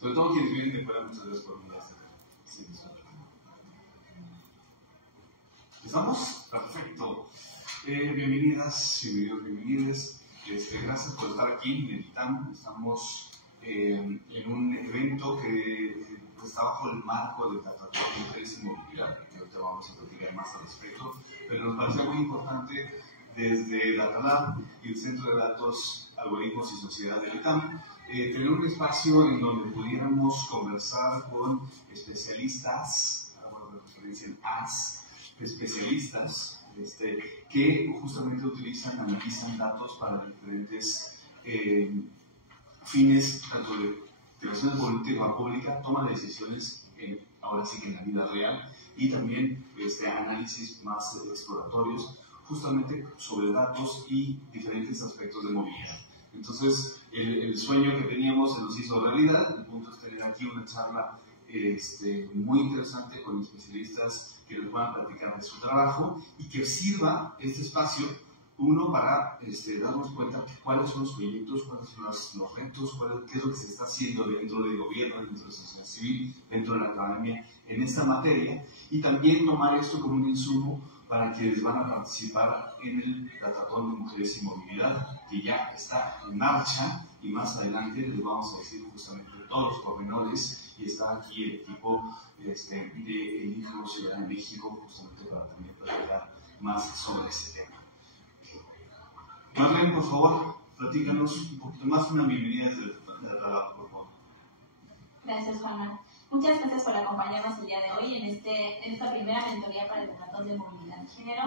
Sobre todo quienes vienen de fuera, muchas veces por una base. ¿Estamos? Perfecto. Bienvenidas, bienvenidos. Gracias por estar aquí en el ITAM. Estamos en un evento que está bajo el marco del Tratado de Mujeres y Movilidad, que ahorita vamos a platicar más al respecto, pero nos parecía muy importante desde la TALAP y el Centro de Datos, Algoritmos y Sociedad del ITAM, tener un espacio en donde pudiéramos conversar con especialistas, bueno, de referencia en especialistas, que justamente utilizan, analizan datos para diferentes fines, tanto de dirección de política pública, toma de decisiones, ahora sí que en la vida real, y también análisis más exploratorios, justamente sobre datos y diferentes aspectos de movilidad. Entonces, el sueño que teníamos se nos hizo realidad. El punto es tener aquí una charla muy interesante con especialistas que nos puedan platicar de su trabajo y que sirva este espacio, uno, para darnos cuenta de cuáles son los proyectos, cuáles son los retos, qué es lo que se está haciendo dentro del gobierno, dentro de la sociedad civil, dentro de la academia en esta materia, y también tomar esto como un insumo para quienes van a participar en el Tratado de Mujeres y Movilidad, que ya está en marcha, y más adelante les vamos a decir justamente todos los pormenores, y está aquí el equipo de Info Ciudad de México, justamente para también platicar más sobre este tema. Marlene, por favor, platícanos un poquito más, una bienvenida desde la TALAP, por favor. Gracias, Juana. Muchas gracias por acompañarnos el día de hoy en esta primera mentoría para el Tratado de Movilidad de Género.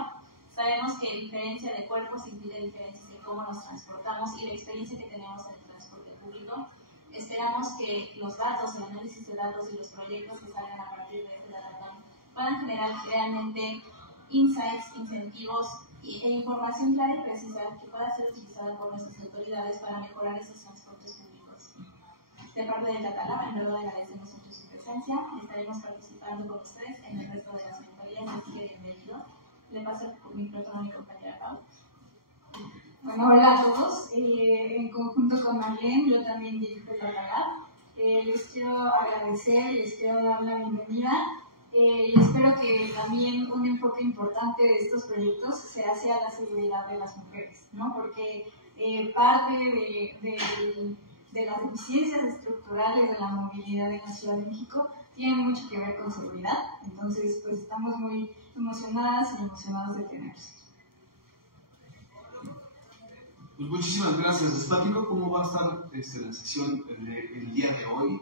Sabemos que diferencia de cuerpos impide diferencias en cómo nos transportamos y la experiencia que tenemos en el transporte público. Esperamos que los datos, el análisis de datos y los proyectos que salgan a partir de este tratado puedan generar realmente insights, incentivos e información clara y precisa que pueda ser utilizada por nuestras autoridades para mejorar esos transportes públicos. De parte de la TALAP, en verdad agradecemos mucho su presencia y estaremos participando con ustedes en el resto de las mentorías, así que bienvenido. Le paso el micrófono a mi compañera Pau. Bueno, hola a todos. En conjunto con Marlene, yo también dirijo la TALAP. Les quiero agradecer, les quiero dar la bienvenida. Y espero que también un enfoque importante de estos proyectos sea hacia la seguridad de las mujeres, ¿no? Porque parte de las deficiencias estructurales de la movilidad en la Ciudad de México tienen mucho que ver con seguridad. Entonces, pues estamos muy emocionadas y emocionados de tenerlos. Pues muchísimas gracias. Les platico cómo va a estar la sesión el día de hoy.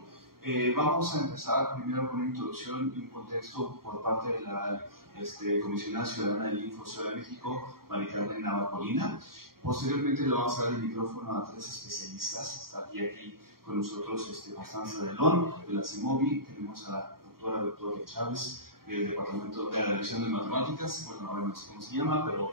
Vamos a empezar primero con una introducción y un contexto por parte de la Comisionada Ciudadana del Info Ciudad de México, María Carmen Navarcolina. Posteriormente le vamos a dar el micrófono a tres especialistas. Está aquí con nosotros Constanza Delón, de la CEMOVI. Tenemos a la doctora Victoria Chávez, del Departamento de la División de Matemáticas. Bueno, ahora no sé cómo se llama, pero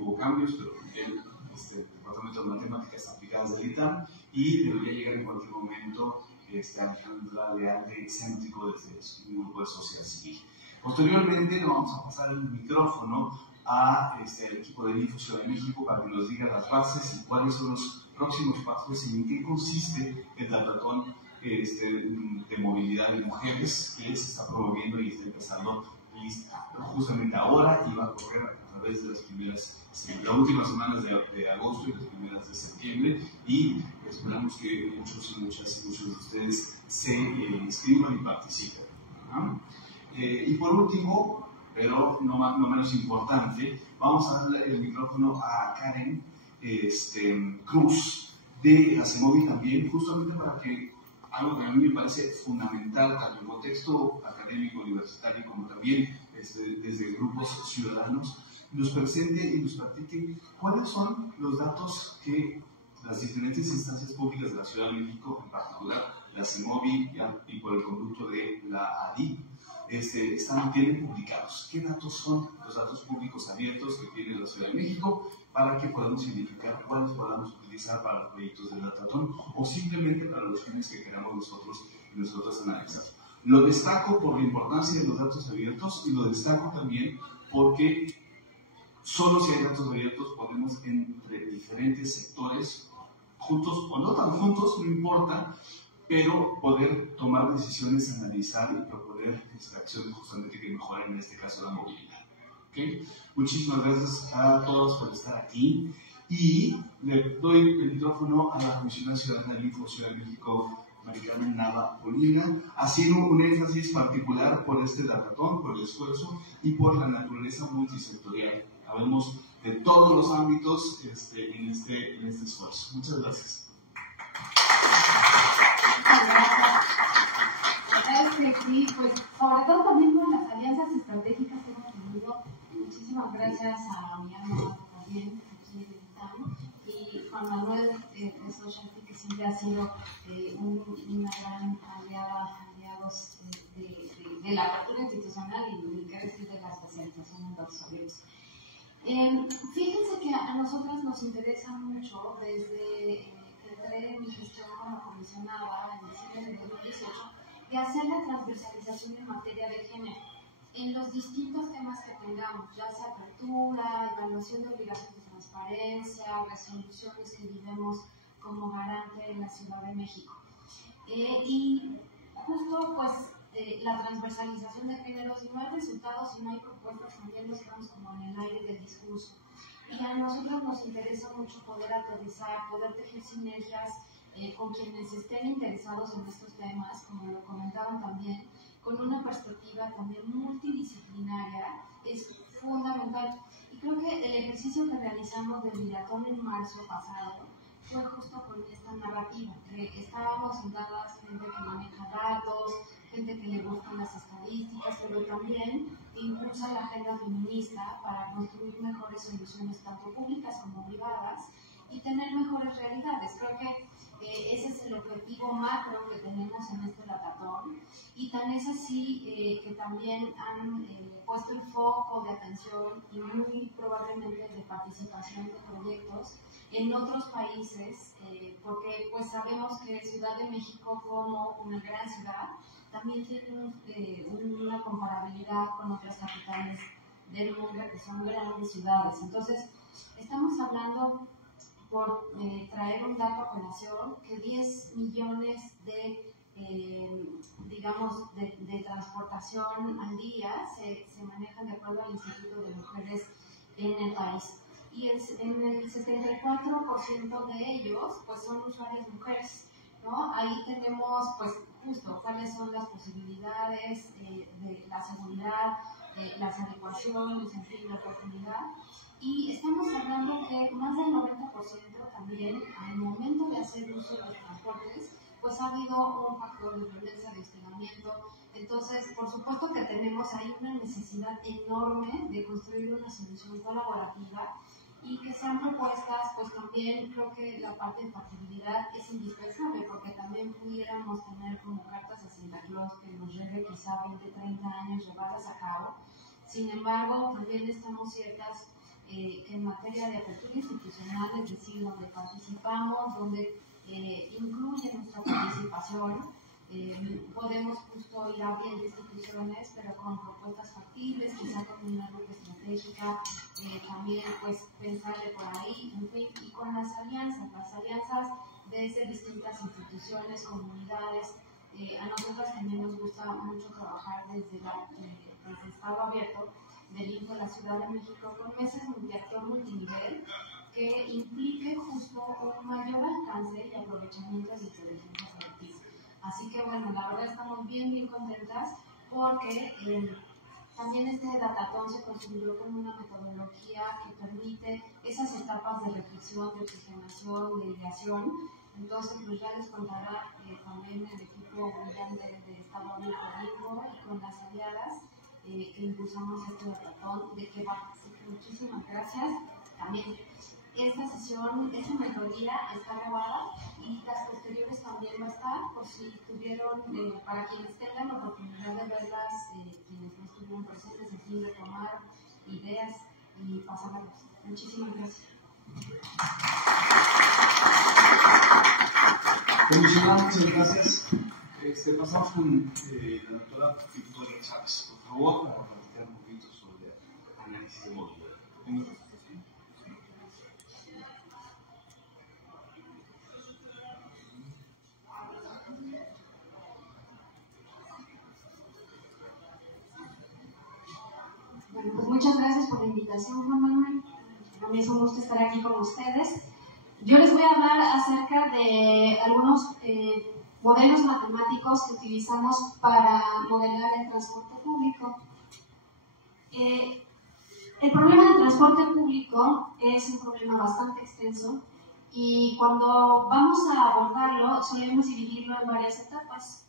hubo cambios, pero el Departamento de Matemáticas Aplicadas del ITAM, y debería llegar en cualquier momento Alejandra Leal de Céntrico, desde un grupo de sociedad civil. Posteriormente le vamos a pasar el micrófono al equipo del Info Ciudad de México para que nos diga las bases y cuáles son los próximos pasos y en qué consiste el Tratado de Movilidad de Mujeres que se está promoviendo y está empezando justamente ahora y va a correr a través de las últimas semanas de agosto y las primeras de septiembre, y esperamos que muchos de ustedes se inscriban y participen. Y por último, pero no menos importante, vamos a darle el micrófono a Karen Cruz de la CEMOVI también, justamente para que algo que a mí me parece fundamental, tanto en el contexto académico, universitario, como también desde grupos ciudadanos, nos presente y nos platique cuáles son los datos que las diferentes instancias públicas de la Ciudad de México, en particular la CEMOVI y por el conducto de la ADI, tienen publicados. ¿Qué datos son los datos públicos abiertos que tiene la Ciudad de México para que podamos identificar cuáles podamos utilizar para los proyectos del Tratado o simplemente para los fines que queramos nosotros analizar? Lo destaco por la importancia de los datos abiertos y lo destaco también porque solo si hay datos abiertos podemos entre diferentes sectores, juntos o no tan juntos, no importa, pero poder tomar decisiones, analizar y proponer acciones justamente que mejoren, en este caso, la movilidad. ¿Okay? Muchísimas gracias a todos por estar aquí y le doy el micrófono a la comisionada ciudadana del Info Ciudad de México, María Carmen Nava Molina, haciendo un énfasis particular por este datatón, por el esfuerzo y por la naturaleza multisectorial. Habemos de todos los ámbitos en este esfuerzo. Muchas gracias. Sí, pues sobre todo también con las alianzas estratégicas que hemos tenido. Muchísimas gracias a mi hermano también, y Juan Manuel Pesochanti, que siempre ha sido una gran aliados de la apertura institucional y del que decir de la especialización en datos abiertos. Fíjense que a nosotras nos interesa mucho desde que entré en mi gestión como comisionada en diciembre de 2018 de hacer la transversalización en materia de género en los distintos temas que tengamos, ya sea apertura, evaluación de obligaciones de transparencia, resoluciones que vivimos como garante en la Ciudad de México. Y justo pues la transversalización de género, si no hay resultados, si no hay propuestas, también lo estamos como en el aire del discurso. Y a nosotros nos interesa mucho poder aterrizar, poder tejer sinergias con quienes estén interesados en estos temas, como lo comentaban también, con una perspectiva también multidisciplinaria, es fundamental. Y creo que el ejercicio que realizamos del Viratón en marzo pasado fue justo con esta narrativa, que estábamos sentadas gente que maneja datos, gente que le gustan las estadísticas, pero también impulsa la agenda feminista para construir mejores soluciones tanto públicas como privadas y tener mejores realidades. Creo que ese es el objetivo macro que tenemos en este datatón, y tan es así que también han puesto el foco de atención y muy probablemente de participación de proyectos en otros países, porque pues sabemos que Ciudad de México, como una gran ciudad, también tiene una comparabilidad con otras capitales del mundo que son grandes ciudades. Entonces, estamos hablando, por traer un dato a colación, que 10 millones de, digamos, de transportación al día se manejan de acuerdo al Instituto de Mujeres en el país. Y en el 74% de ellos pues son usuarias mujeres, ¿no? Ahí tenemos pues justo cuáles son las posibilidades de la seguridad, las adecuaciones, en fin, la oportunidad. Y estamos hablando que más del 90% también, al momento de hacer uso de los transportes, pues ha habido un factor de violencia, de hostigamiento. Entonces, por supuesto que tenemos ahí una necesidad enorme de construir una solución colaborativa y que sean propuestas, pues también creo que la parte de factibilidad es indispensable, porque también pudiéramos tener como cartas a Santa Claus que nos lleve quizá 20, 30 años llevarlas a cabo. Sin embargo, también estamos ciertas que en materia de apertura institucional, es decir, donde participamos, donde incluye nuestra participación, podemos justo ir abriendo instituciones, pero con propuestas factibles, quizá con una ruta estratégica, también pues pensarle por ahí, en fin, y con las alianzas desde distintas instituciones, comunidades. A nosotros también nos gusta mucho trabajar desde Estado Abierto del Info de la Ciudad de México con mesas de acción multinivel que implique justo un mayor alcance y aprovechamiento de inteligencia colectiva. Así que bueno, la verdad estamos bien contentas porque también este datatón se construyó con una metodología que permite esas etapas de reflexión, de oxigenación, de ideación. Entonces, pues ya les contará también el equipo brillante de Estado Abierto y con las aliadas que impulsamos este datatón, de que va. Así que muchísimas gracias. También esta sesión, esa metodología está grabada y las posteriores también va a estar, por si tuvieron, para quienes tengan la oportunidad de verlas, quienes no estuvieron presentes, en fin, de tomar ideas y pasarlas. Muchísimas gracias. Muchas gracias. Pasamos con la doctora Victoria Chávez, por favor, para platicar un poquito sobre análisis de movilidad. muchas gracias por la invitación, Juan Manuel. A mí es un gusto estar aquí con ustedes. Yo les voy a hablar acerca de algunos modelos matemáticos que utilizamos para modelar el transporte público. El problema del transporte público es un problema bastante extenso y cuando vamos a abordarlo solemos dividirlo en varias etapas.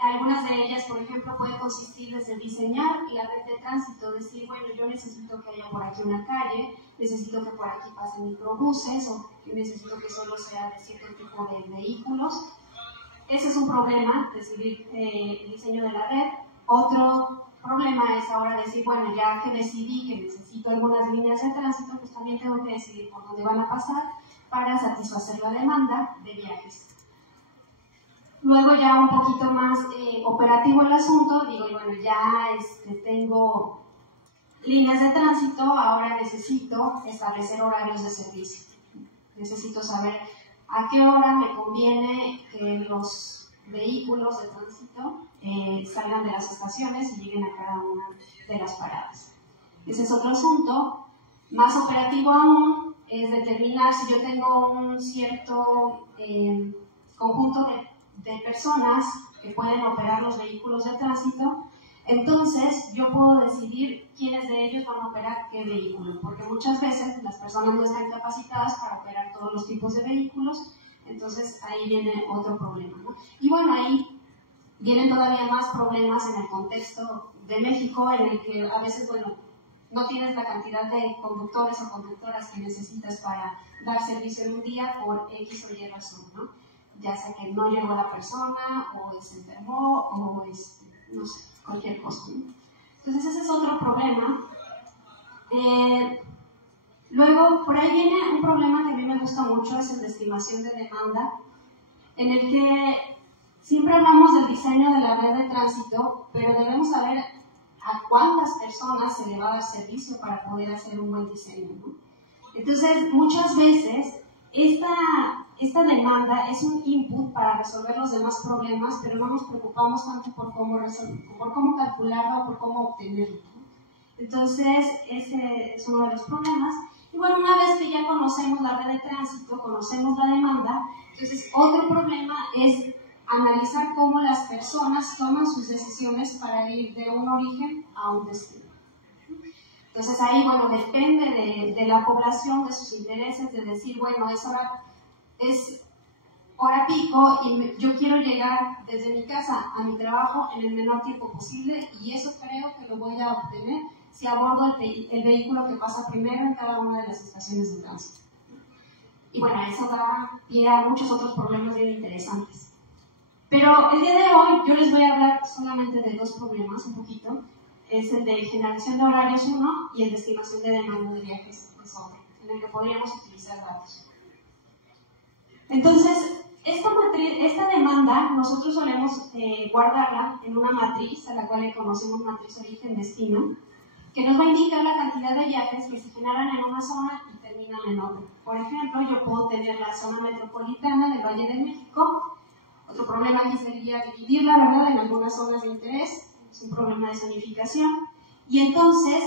Algunas de ellas, por ejemplo, pueden consistir desde diseñar la red de tránsito, decir, bueno, yo necesito que haya por aquí una calle, necesito que por aquí pasen microbuses o necesito que solo sea de cierto tipo de vehículos. Ese es un problema, decidir el diseño de la red. Otro problema es ahora decir, bueno, ya que decidí que necesito algunas líneas de tránsito, pues también tengo que decidir por dónde van a pasar para satisfacer la demanda de viajes. Luego ya un poquito más operativo el asunto, digo, bueno, ya tengo líneas de tránsito, ahora necesito establecer horarios de servicio. Necesito saber a qué hora me conviene que los vehículos de tránsito salgan de las estaciones y lleguen a cada una de las paradas. Ese es otro asunto. Más operativo aún es determinar si yo tengo un cierto conjunto de personas que pueden operar los vehículos de tránsito, entonces yo puedo decidir quiénes de ellos van a operar qué vehículo, porque muchas veces las personas no están capacitadas para operar todos los tipos de vehículos, entonces ahí viene otro problema, ¿no? Y bueno, ahí vienen todavía más problemas en el contexto de México, en el que a veces, bueno, no tienes la cantidad de conductores o conductoras que necesitas para dar servicio en un día por X o Y razón, ¿no? Ya sea que no llegó la persona, o se enfermó, o no sé, cualquier cosa, ¿no? Entonces ese es otro problema. Luego, por ahí viene un problema que a mí me gusta mucho, es el de estimación de demanda, en el que siempre hablamos del diseño de la red de tránsito, pero debemos saber a cuántas personas se le va a dar servicio para poder hacer un buen diseño, ¿no? Entonces, muchas veces, esta demanda es un input para resolver los demás problemas, pero no nos preocupamos tanto por cómo calcularlo o por cómo obtenerlo, ¿no? Entonces, ese es uno de los problemas. Y bueno, una vez que ya conocemos la red de tránsito, conocemos la demanda, entonces otro problema es analizar cómo las personas toman sus decisiones para ir de un origen a un destino. Entonces ahí, bueno, depende de la población, de sus intereses, de decir, bueno, es hora pico y yo quiero llegar desde mi casa a mi trabajo en el menor tiempo posible y eso creo que lo voy a obtener si abordo el vehículo que pasa primero en cada una de las estaciones de tránsito. Y bueno, eso da pie a muchos otros problemas bien interesantes. Pero el día de hoy yo les voy a hablar solamente de dos problemas, un poquito. Es el de generación de horarios 1 y el de estimación de demanda de viajes 2, en el que podríamos utilizar datos. Entonces, esta demanda nosotros solemos guardarla en una matriz, a la cual le conocemos matriz origen-destino, que nos va a indicar la cantidad de viajes que se generan en una zona y terminan en otra. Por ejemplo, yo puedo tener la zona metropolitana del Valle de México. Otro problema aquí sería dividirla, ¿verdad?, en algunas zonas de interés. Es un problema de zonificación. Y entonces,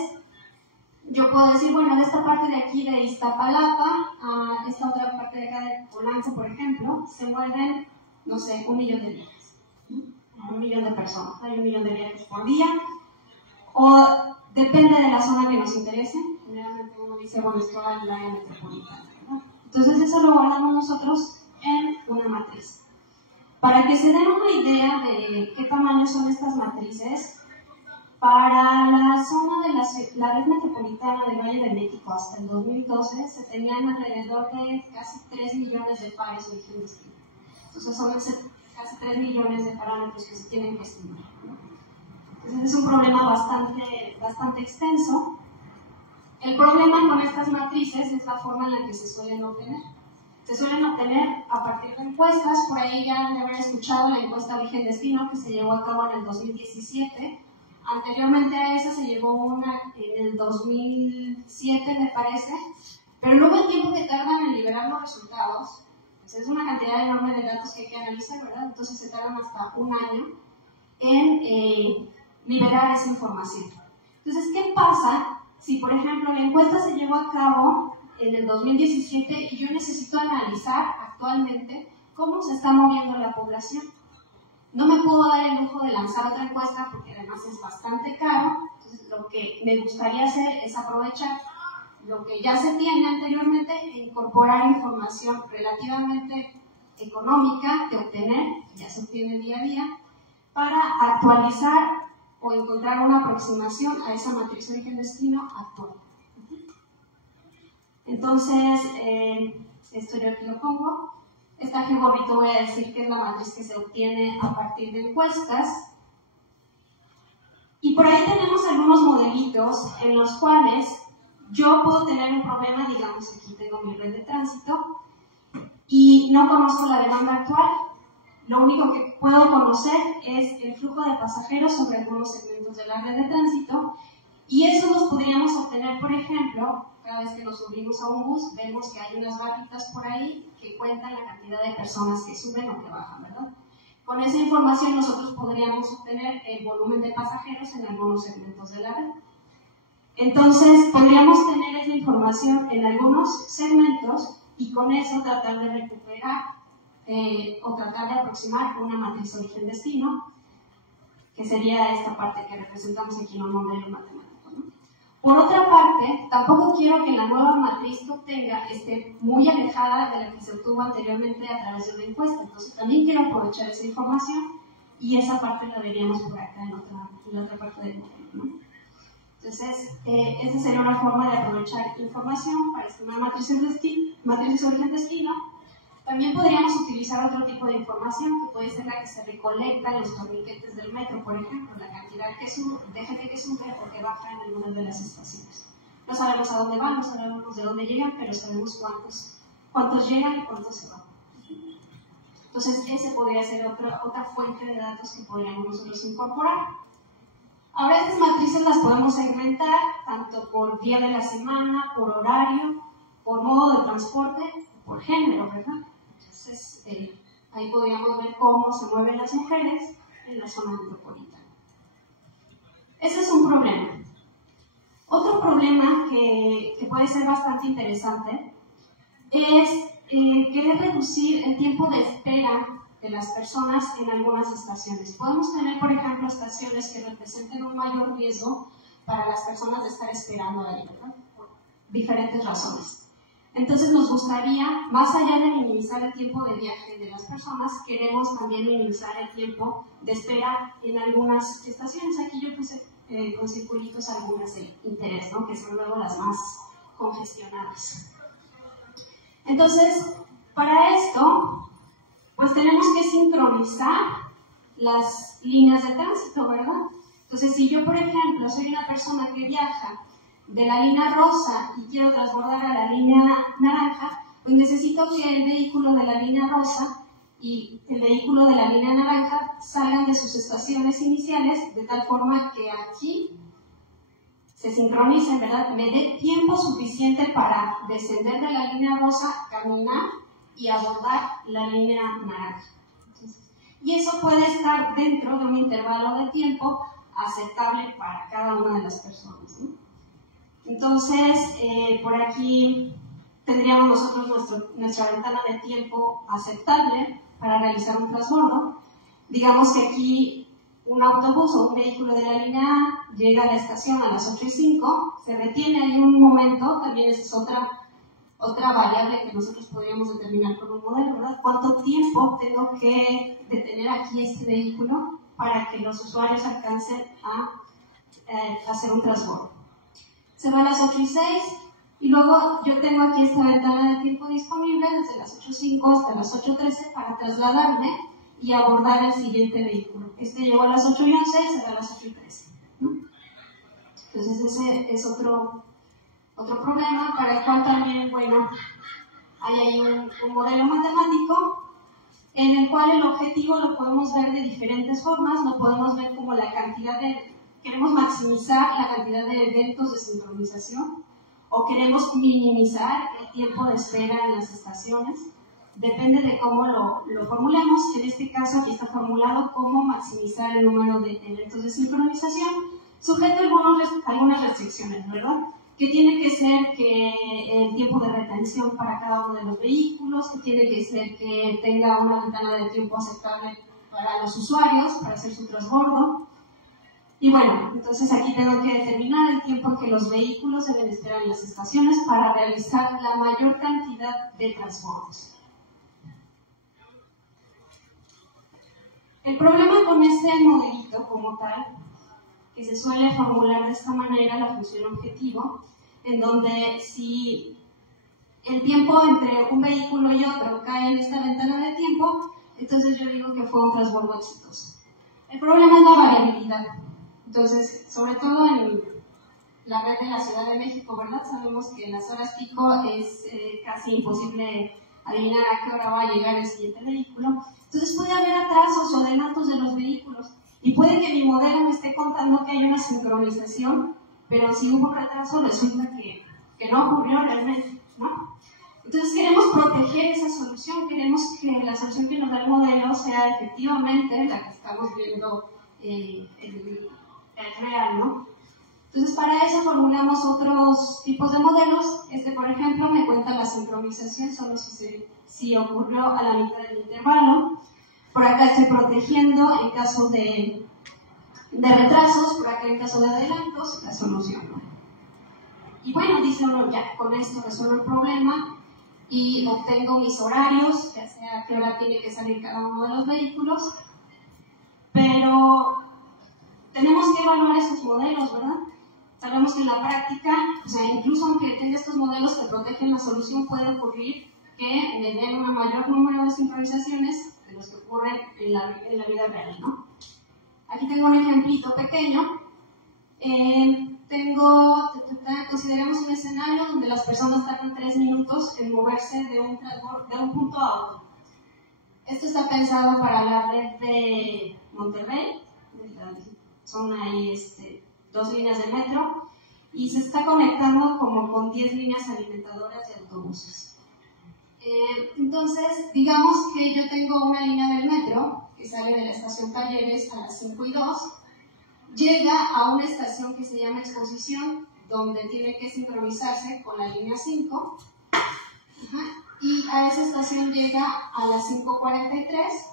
yo puedo decir, bueno, de esta parte de aquí de Iztapalapa a esta otra parte de acá de Polanco, por ejemplo, se mueven, no sé, 1 millón de viajes. 1 millón de personas. Hay 1 millón de viajes por día. O depende de la zona que nos interese. Generalmente uno dice, bueno, es toda el área metropolitana, ¿no? Entonces eso lo guardamos nosotros en una matriz. Para que se den una idea de qué tamaño son estas matrices, para la zona de la red metropolitana del Valle de México hasta el 2012 se tenían alrededor de casi 3 millones de pares origen-destino. Entonces son casi 3 millones de parámetros que se tienen que estimar, ¿no? Entonces es un problema bastante extenso. El problema con estas matrices es la forma en la que se suelen obtener. Se suelen obtener a partir de encuestas. Por ahí ya han de haber escuchado la encuesta origen-destino que se llevó a cabo en el 2017. Anteriormente a esa se llevó una en el 2007, me parece. Pero luego el tiempo que tardan en liberar los resultados, pues es una cantidad enorme de datos que hay que analizar, ¿verdad? Entonces se tardan hasta un año en liberar esa información. Entonces, ¿qué pasa Si, por ejemplo, la encuesta se llevó a cabo en el 2017 y yo necesito analizar actualmente cómo se está moviendo la población, no me puedo dar el lujo de lanzar otra encuesta porque además es bastante caro. Entonces, lo que me gustaría hacer es aprovechar lo que ya se tiene anteriormente e incorporar información relativamente económica de obtener, que ya se obtiene día a día, para actualizar o encontrar una aproximación a esa matriz origen-destino actual. Entonces, esto yo aquí lo pongo. Esta aquí bonito voy a decir que es la matriz que se obtiene a partir de encuestas. Y por ahí tenemos algunos modelitos en los cuales yo puedo tener un problema, digamos, aquí tengo mi red de tránsito y no conozco la demanda actual. Lo único que puedo conocer es el flujo de pasajeros sobre algunos segmentos de la red de tránsito, y eso los podríamos obtener, por ejemplo, cada vez que nos subimos a un bus, vemos que hay unas barritas por ahí que cuentan la cantidad de personas que suben o que bajan, ¿verdad? Con esa información nosotros podríamos obtener el volumen de pasajeros en algunos segmentos de la red. Entonces, podríamos tener esa información en algunos segmentos y con eso tratar de recuperar o tratar de aproximar una matriz origen-destino, que sería esta parte que representamos aquí en un modelo matemático, ¿no? Por otra parte, tampoco quiero que la nueva matriz que obtenga esté muy alejada de la que se obtuvo anteriormente a través de una encuesta. Entonces, también quiero aprovechar esa información y esa parte la veríamos por acá en la otra parte del modelo, ¿no? Entonces, esa sería una forma de aprovechar información para estimar matrices origen-destino. También podríamos utilizar otro tipo de información, que puede ser la que se recolecta en los torniquetes del metro, por ejemplo, la cantidad de gente que sube o que baja en algunas de las estaciones. No sabemos a dónde van, no sabemos de dónde llegan, pero sabemos cuántos llegan y cuántos se van. Entonces, esa podría ser otra fuente de datos que podríamos nosotros incorporar. Ahora, estas matrices las podemos segmentar tanto por día de la semana, por horario, por modo de transporte, por género, ¿verdad? Entonces, ahí podríamos ver cómo se mueven las mujeres en la zona metropolitana. Ese es un problema. Otro problema que puede ser bastante interesante es querer reducir el tiempo de espera de las personas en algunas estaciones. Podemos tener, por ejemplo, estaciones que representen un mayor riesgo para las personas de estar esperando ahí, ¿verdad? Por diferentes razones. Entonces nos gustaría, más allá de minimizar el tiempo de viaje de las personas, queremos también minimizar el tiempo de espera en algunas estaciones. Aquí yo puse con circulitos algunas de interés, ¿no? Que son luego las más congestionadas. Entonces, para esto, pues tenemos que sincronizar las líneas de tránsito, ¿verdad? Entonces, si yo, por ejemplo, soy una persona que viaja de la línea rosa y quiero transbordar a la línea naranja, pues necesito que el vehículo de la línea rosa y el vehículo de la línea naranja salgan de sus estaciones iniciales de tal forma que aquí se sincronicen, ¿verdad? Me dé tiempo suficiente para descender de la línea rosa, caminar y abordar la línea naranja. Y eso puede estar dentro de un intervalo de tiempo aceptable para cada una de las personas, ¿no? Entonces, por aquí tendríamos nosotros nuestra ventana de tiempo aceptable para realizar un transbordo. Digamos que aquí un autobús o un vehículo de la línea A llega a la estación a las 8:05, se detiene ahí un momento, también esa es otra variable que nosotros podríamos determinar con un modelo, ¿verdad? ¿Cuánto tiempo tengo que detener aquí este vehículo para que los usuarios alcancen a hacer un transbordo? Se va a las 8:06 y luego yo tengo aquí esta ventana de tiempo disponible desde las 8:05 hasta las 8:13 para trasladarme y abordar el siguiente vehículo. Este llegó a las 8:11 y se va a las 8:13, ¿no? Entonces ese es otro problema para el cual también, bueno, hay ahí un modelo matemático en el cual el objetivo lo podemos ver de diferentes formas. Lo podemos ver como la cantidad queremos maximizar la cantidad de eventos de sincronización o queremos minimizar el tiempo de espera en las estaciones. Depende de cómo lo formulemos. En este caso aquí está formulado cómo maximizar el número de eventos de sincronización, sujeto a algunas restricciones, ¿verdad? Que tiene que ser que el tiempo de retención para cada uno de los vehículos, que tiene que ser que tenga una ventana de tiempo aceptable para los usuarios, para hacer su transbordo. Y bueno, entonces aquí tengo que determinar el tiempo que los vehículos deben esperar en las estaciones para realizar la mayor cantidad de transbordos. El problema con este modelito como tal, que se suele formular de esta manera la función objetivo, en donde si el tiempo entre un vehículo y otro cae en esta ventana de tiempo, entonces yo digo que fue un transbordo exitoso. El problema es la variabilidad. Entonces, sobre todo en la red de la Ciudad de México, ¿verdad? Sabemos que en las horas pico es casi imposible adivinar a qué hora va a llegar el siguiente vehículo. Entonces puede haber atrasos o adelantos de los vehículos y puede que mi modelo me esté contando que hay una sincronización, pero si hubo un retraso resulta que no ocurrió realmente, ¿no? Entonces queremos proteger esa solución, queremos que la solución que nos da el modelo sea efectivamente la que estamos viendo el real, ¿no? Entonces para eso formulamos otros tipos de modelos. Este, por ejemplo, me cuenta la sincronización, solo si ocurrió a la mitad del intervalo. Por acá estoy protegiendo en caso de retrasos, por acá en caso de adelantos, la solución. Y bueno, dice uno, ya, con esto resuelvo el problema y obtengo mis horarios, ya sea a qué hora tiene que salir cada uno de los vehículos, pero tenemos que evaluar esos modelos, ¿verdad? Sabemos que en la práctica, o sea, incluso aunque tenga estos modelos que protegen la solución, puede ocurrir que me den un mayor número de sincronizaciones de los que ocurren en la vida real, ¿no? Aquí tengo un ejemplito pequeño. Consideremos un escenario donde las personas tardan 3 minutos en moverse de un punto a otro. Esto está pensado para la red de Monterrey, son ahí 2 líneas de metro, y se está conectando como con 10 líneas alimentadoras de autobuses. Entonces, digamos que yo tengo una línea del metro que sale de la estación Talleres a las 5:02, llega a una estación que se llama Exposición, donde tiene que sincronizarse con la línea 5, y a esa estación llega a las 5:43.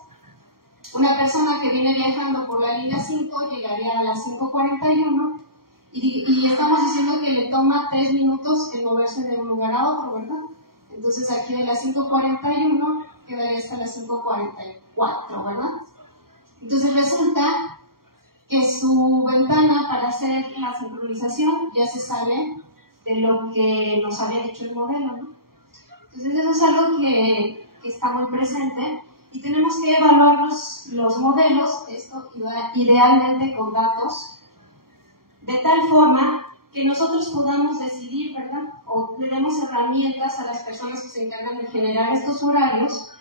Una persona que viene viajando por la línea 5 llegaría a las 5:41, y estamos diciendo que le toma 3 minutos en moverse de un lugar a otro, ¿verdad? Entonces aquí de las 5:41 quedaría hasta las 5:44, ¿verdad? Entonces resulta que su ventana para hacer la sincronización ya se sale de lo que nos había dicho el modelo, ¿no? Entonces eso es algo que está muy presente y tenemos que evaluar los modelos, esto idealmente con datos, de tal forma que nosotros podamos decidir, ¿verdad? O le demos herramientas a las personas que se encargan de generar estos horarios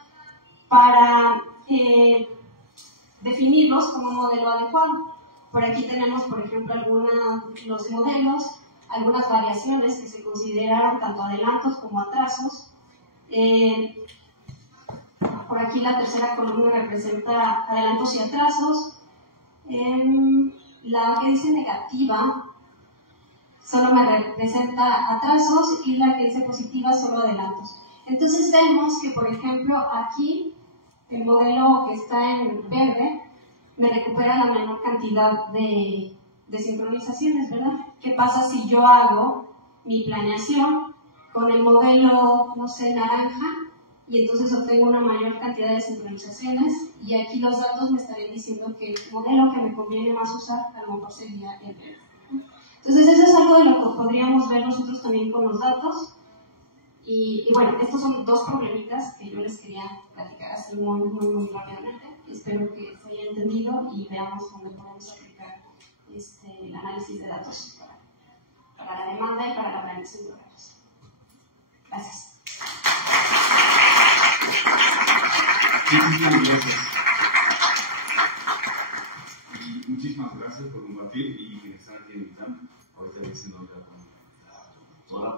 para definirlos como modelo adecuado. Por aquí tenemos, por ejemplo, los modelos, algunas variaciones que se consideraron tanto adelantos como atrasos. Por aquí la tercera columna representa adelantos y atrasos. La que dice negativa solo me representa atrasos y la que dice positiva solo adelantos. Entonces vemos que, por ejemplo, aquí el modelo que está en verde me recupera la menor cantidad de sincronizaciones, ¿verdad? ¿Qué pasa si yo hago mi planeación con el modelo, no sé, naranja, y entonces obtengo una mayor cantidad de sincronizaciones? Y aquí los datos me estarían diciendo que el modelo que me conviene más usar a lo mejor sería el verde. Entonces eso es algo de lo que podríamos ver nosotros también con los datos. Y bueno, estos son 2 problemitas que yo les quería platicar así muy rápidamente. Espero que se haya entendido y veamos dónde podemos aplicar el análisis de datos para la demanda y para la planeación de horarios. Gracias. Muchísimas gracias por compartir y quienes están aquí en el campo. Ahorita voy haciendo la doctora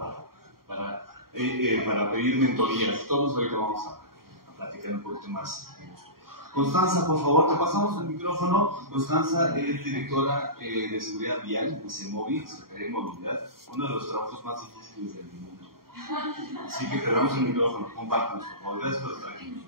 para pedir mentorías. Todos ahorita vamos a platicar un poquito más. Constanza, por favor, te pasamos el micrófono. Constanza es directora de seguridad vial de CEMOVI, Secretaría de Movilidad, uno de los trabajos más difíciles del mundo. Así que te damos el micrófono, compártanos, por favor. Gracias por estar aquí.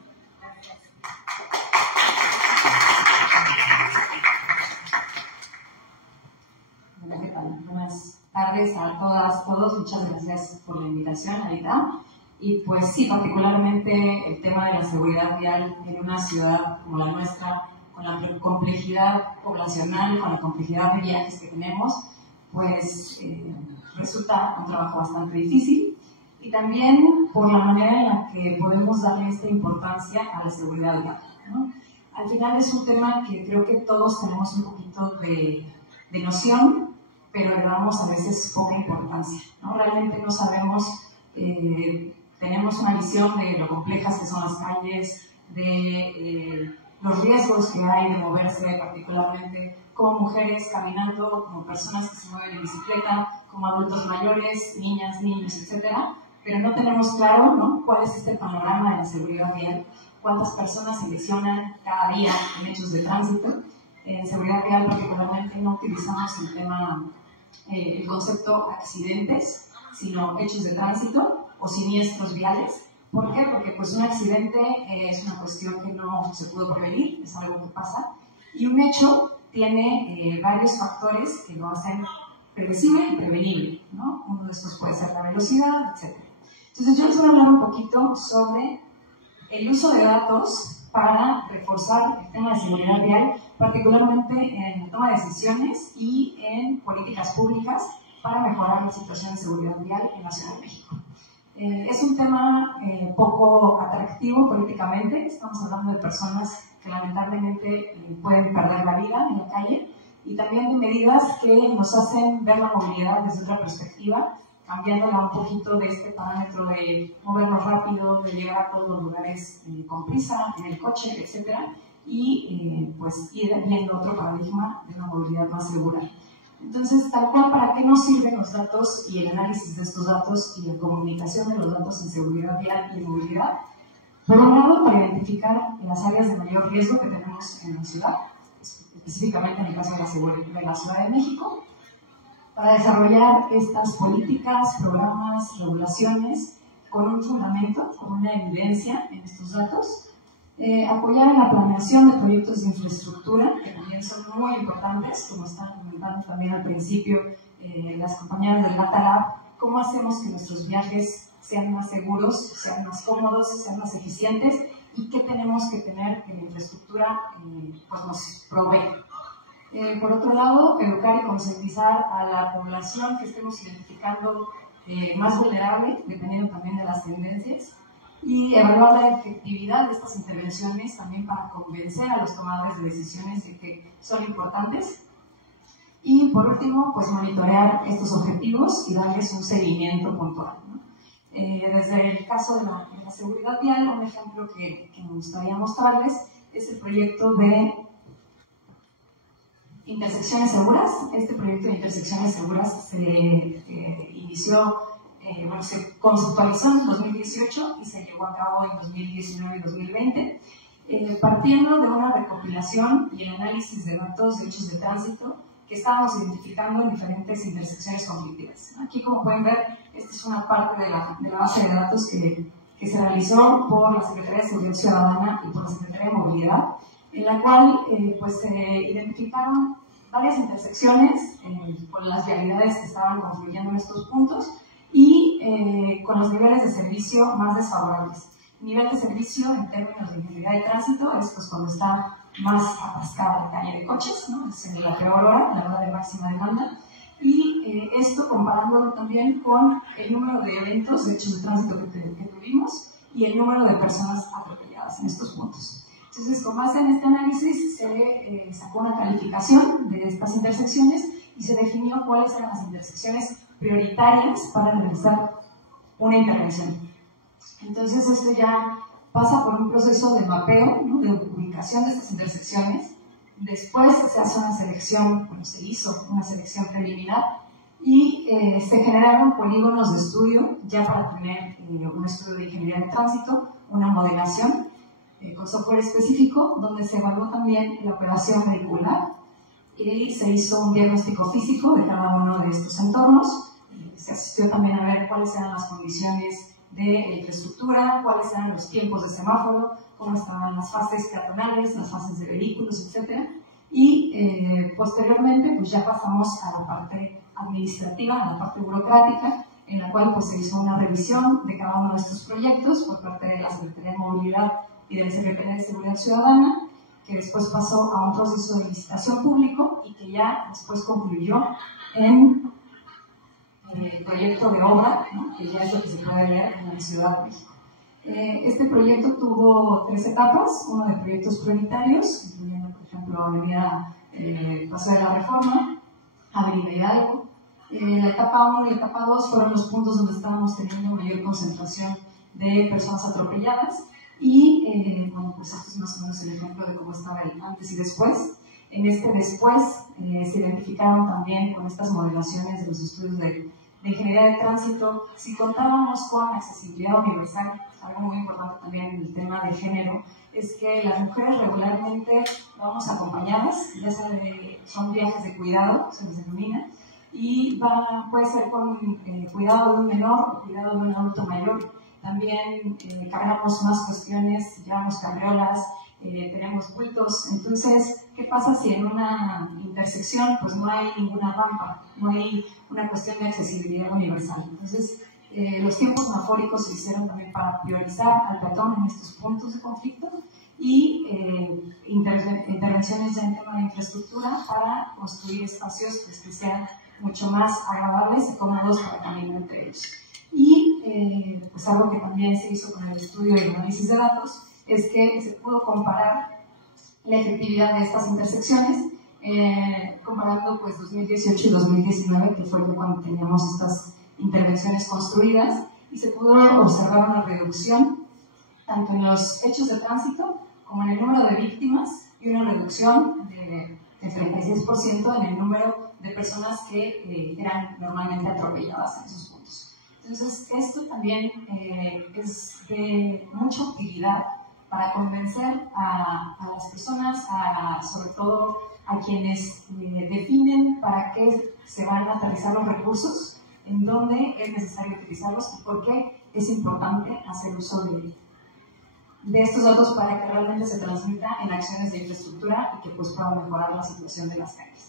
Hola, ¿qué tal? Buenas tardes a todas, todos. Muchas gracias por la invitación, Anita. Y pues sí, particularmente el tema de la seguridad vial en una ciudad como la nuestra, con la complejidad poblacional, con la complejidad de viajes que tenemos, pues resulta un trabajo bastante difícil. Y también por la manera en la que podemos darle esta importancia a la seguridad vial, ¿no? Al final es un tema que creo que todos tenemos un poquito de noción, pero le damos a veces poca importancia, ¿no? Realmente no sabemos, tenemos una visión de lo complejas que son las calles, de los riesgos que hay de moverse, particularmente como mujeres caminando, como personas que se mueven en bicicleta, como adultos mayores, niñas, niños, etcétera, pero no tenemos claro, ¿no?, cuál es este panorama de la seguridad vial, cuántas personas se lesionan cada día en hechos de tránsito. En seguridad vial particularmente no utilizamos el concepto accidentes, sino hechos de tránsito o siniestros viales. ¿Por qué? Porque pues un accidente es una cuestión que no se pudo prevenir, es algo que pasa, y un hecho tiene varios factores que lo hacen previsible y prevenible, ¿no? Uno de estos puede ser la velocidad, etc. Entonces yo les voy a hablar un poquito sobre el uso de datos para reforzar el tema de seguridad vial, particularmente en la toma de decisiones y en políticas públicas para mejorar la situación de seguridad vial en la Ciudad de México. Es un tema poco atractivo políticamente. Estamos hablando de personas que lamentablemente pueden perder la vida en la calle, y también de medidas que nos hacen ver la movilidad desde otra perspectiva, cambiándola un poquito de este parámetro de movernos rápido, de llegar a todos los lugares con prisa, en el coche, etc. Y pues ir viendo otro paradigma de una movilidad más segura. Entonces, tal cual, ¿para qué nos sirven los datos y el análisis de estos datos y la comunicación de los datos en seguridad vial y en movilidad? Por un lado, para identificar las áreas de mayor riesgo que tenemos en la ciudad, específicamente en el caso de la Ciudad de México, para desarrollar estas políticas, programas, regulaciones con un fundamento, con una evidencia en estos datos, apoyar en la planeación de proyectos de infraestructura, que también son muy importantes, como estaban comentando también al principio las compañeras del Data Lab, cómo hacemos que nuestros viajes sean más seguros, sean más cómodos, sean más eficientes, y qué tenemos que tener que la infraestructura pues nos provee. Por otro lado, educar y concientizar a la población que estemos identificando más vulnerable, dependiendo también de las tendencias, y evaluar la efectividad de estas intervenciones también para convencer a los tomadores de decisiones de que son importantes. Y por último, pues monitorear estos objetivos y darles un seguimiento puntual, ¿no? Desde el caso de la seguridad vial, un ejemplo que me gustaría mostrarles es el proyecto de intersecciones seguras. Este proyecto de intersecciones seguras se inició, se conceptualizó en 2018 y se llevó a cabo en 2019 y 2020, partiendo de una recopilación y el análisis de datos de hechos de tránsito que estábamos identificando en diferentes intersecciones conflictivas. Aquí, como pueden ver, esta es una parte de la base de datos que se realizó por la Secretaría de Seguridad Ciudadana y por la Secretaría de Movilidad, en la cual pues se identificaron varias intersecciones con las vialidades que estaban confluyendo en estos puntos y con los niveles de servicio más desfavorables. Nivel de servicio en términos de integridad de tránsito es pues cuando está más atascada la calle de coches, ¿no? Es en la peor hora, la hora de máxima demanda, y esto comparándolo también con el número de eventos, de hechos de tránsito que tuvimos y el número de personas atropelladas en estos puntos. Entonces, con base en este análisis, se sacó una calificación de estas intersecciones y se definió cuáles eran las intersecciones prioritarias para realizar una intervención. Entonces, esto ya pasa por un proceso de mapeo, ¿no?, de ubicación de estas intersecciones. Después se hace una selección, bueno, se hizo una selección preliminar y se generaron polígonos de estudio ya para tener un estudio de ingeniería de tránsito, una modelación con software específico, donde se evaluó también la operación vehicular y se hizo un diagnóstico físico de cada uno de estos entornos. Se asistió también a ver cuáles eran las condiciones de infraestructura, cuáles eran los tiempos de semáforo, cómo estaban las fases peatonales, las fases de vehículos, etc. Y posteriormente pues ya pasamos a la parte administrativa, a la parte burocrática, en la cual pues se hizo una revisión de cada uno de estos proyectos por parte de la Secretaría de Movilidad y de la Secretaría de Seguridad Ciudadana, que después pasó a un proceso de licitación público y que ya después concluyó en el proyecto de obra, ¿no? Que ya es lo que se puede ver en la Ciudad de México. Este proyecto tuvo 3 etapas, uno de proyectos prioritarios, incluyendo, por ejemplo, Avenida Paseo de la Reforma, Avenida Hidalgo. La etapa 1 y la etapa 2 fueron los puntos donde estábamos teniendo mayor concentración de personas atropelladas y, bueno, pues esto es más o menos el ejemplo de cómo estaba el antes y después. En este después se identificaron también con estas modelaciones de los estudios de ingeniería de tránsito, si contábamos con accesibilidad universal. Algo muy importante también en el tema de género es que las mujeres regularmente vamos acompañadas, ya son viajes de cuidado, se les denomina, y puede ser con cuidado de un menor o cuidado de un adulto mayor. También cargamos más cuestiones, llevamos carriolas, tenemos bultos. Entonces, ¿qué pasa si en una intersección pues no hay ninguna rampa, no hay una cuestión de accesibilidad universal? Entonces, los tiempos semafóricos se hicieron también para priorizar al peatón en estos puntos de conflicto y intervenciones ya en tema de infraestructura para construir espacios pues, que sean mucho más agradables y cómodos para caminar entre ellos. Y pues algo que también se hizo con el estudio y el análisis de datos es que se pudo comparar la efectividad de estas intersecciones comparando pues 2018 y 2019, que fue cuando teníamos estas intervenciones construidas, y se pudo observar una reducción tanto en los hechos de tránsito como en el número de víctimas y una reducción de 36% en el número de personas que eran normalmente atropelladas en esos puntos. Entonces, esto también es de mucha utilidad para convencer a las personas, sobre todo a quienes definen para qué se van a aterrizar los recursos, en dónde es necesario utilizarlos y por qué es importante hacer uso de estos datos para que realmente se transmita en acciones de infraestructura y que pues puedan mejorar la situación de las calles.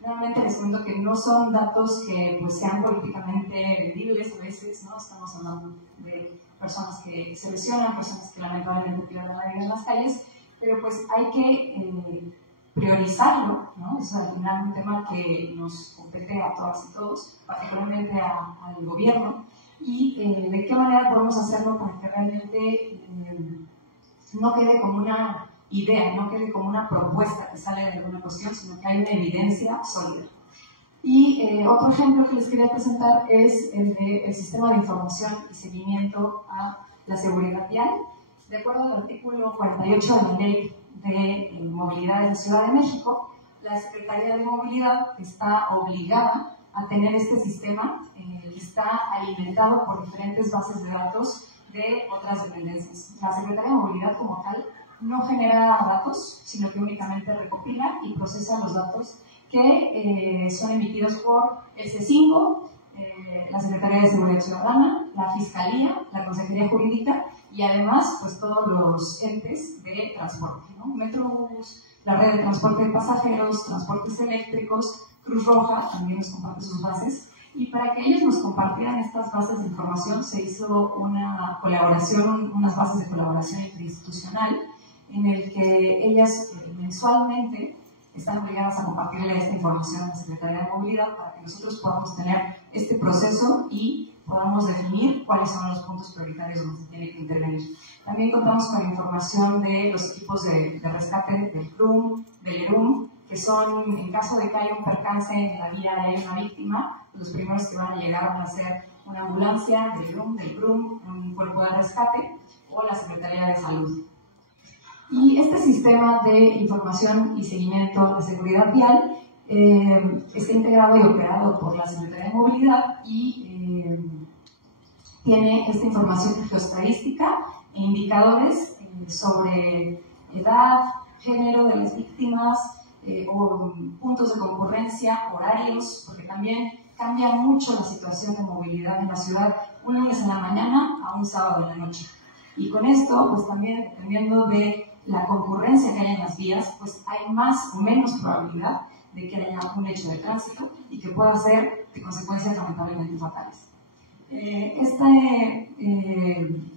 Realmente les cuento que no son datos que pues, sean políticamente vendibles a veces, ¿no? Estamos hablando de personas que se lesionan, personas que lamentablemente pierden la vida en las calles, pero pues hay que priorizarlo, ¿no? Es al final un tema que nos compete a todas y todos, particularmente al gobierno, y de qué manera podemos hacerlo para que realmente no quede como una idea, no quede como una propuesta que sale de alguna cuestión, sino que hay una evidencia sólida. Y otro ejemplo que les quería presentar es el del sistema de información y seguimiento a la seguridad vial. De acuerdo al artículo 48 de la Ley de Movilidad de la Ciudad de México, la Secretaría de Movilidad está obligada a tener este sistema que está alimentado por diferentes bases de datos de otras dependencias. La Secretaría de Movilidad como tal no genera datos, sino que únicamente recopila y procesa los datos que son emitidos por el C5, la Secretaría de Seguridad Ciudadana, la Fiscalía, la Consejería Jurídica y además pues todos los entes de transporte, ¿no? Metrobús, la red de transporte de pasajeros, transportes eléctricos, Cruz Roja también nos comparte sus bases. Y para que ellos nos compartieran estas bases de información se hizo una colaboración, unas bases de colaboración interinstitucional en el que ellas mensualmente están obligadas a compartirle esta información a la Secretaría de Movilidad para que nosotros podamos tener este proceso y podamos definir cuáles son los puntos prioritarios donde se tiene que intervenir. También contamos con la información de los equipos de rescate del CRUM, del ERUM, que son, en caso de que haya un percance en la vía y hay una víctima, los primeros que van a llegar van a ser una ambulancia del ERUM, del CRUM, un cuerpo de rescate o la Secretaría de Salud. Y este sistema de información y seguimiento a la seguridad vial está integrado y operado por la Secretaría de Movilidad y tiene esta información geoestadística e indicadores sobre edad, género de las víctimas, o puntos de concurrencia, horarios, porque también cambia mucho la situación de movilidad en la ciudad, un lunes en la mañana a un sábado en la noche. Y con esto, pues también, dependiendo de la concurrencia que haya en las vías, pues hay más o menos probabilidad de que haya un hecho de tránsito y que pueda ser de consecuencias lamentablemente fatales. Este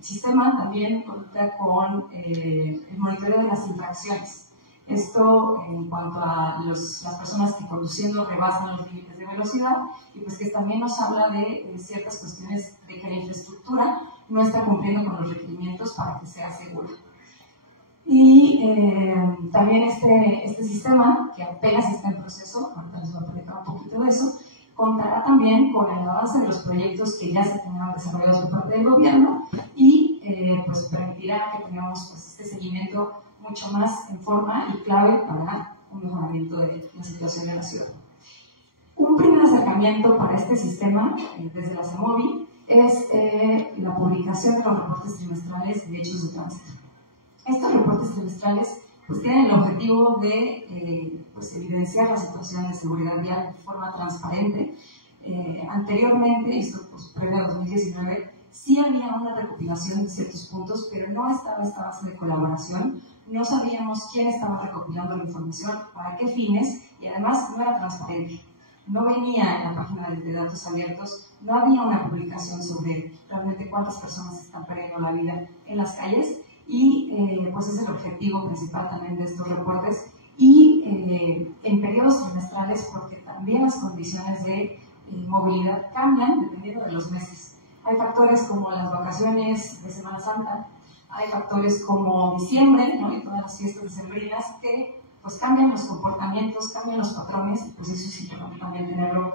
sistema también cuenta con el monitoreo de las infracciones. Esto en cuanto a las personas que conduciendo rebasan los límites de velocidad, y pues que también nos habla de ciertas cuestiones de que la infraestructura no está cumpliendo con los requerimientos para que sea segura. Y también este sistema, que apenas está en proceso, ahorita les voy a platicar un poquito de eso, contará también con el avance de los proyectos que ya se tengan desarrollados por parte del gobierno y pues permitirá que tengamos pues, este seguimiento mucho más en forma y clave para un mejoramiento de la situación de la ciudad. Un primer acercamiento para este sistema desde la CEMOVI es la publicación de los reportes trimestrales de hechos de tránsito. Estos reportes trimestrales pues, tienen el objetivo de pues, evidenciar la situación de seguridad vial de forma transparente. Anteriormente, esto pues, previo a 2019, sí había una recopilación de ciertos puntos, pero no estaba esta base de colaboración. No sabíamos quién estaba recopilando la información, para qué fines, y además no era transparente. No venía en la página de datos abiertos, no había una publicación sobre realmente cuántas personas están perdiendo la vida en las calles, y pues es el objetivo principal también de estos reportes. Y en periodos trimestrales, porque también las condiciones de movilidad cambian dependiendo de los meses. Hay factores como las vacaciones de Semana Santa, hay factores como diciembre, ¿no? Y todas las fiestas decembrinas que pues cambian los comportamientos, cambian los patrones, y pues eso es importante también tenerlo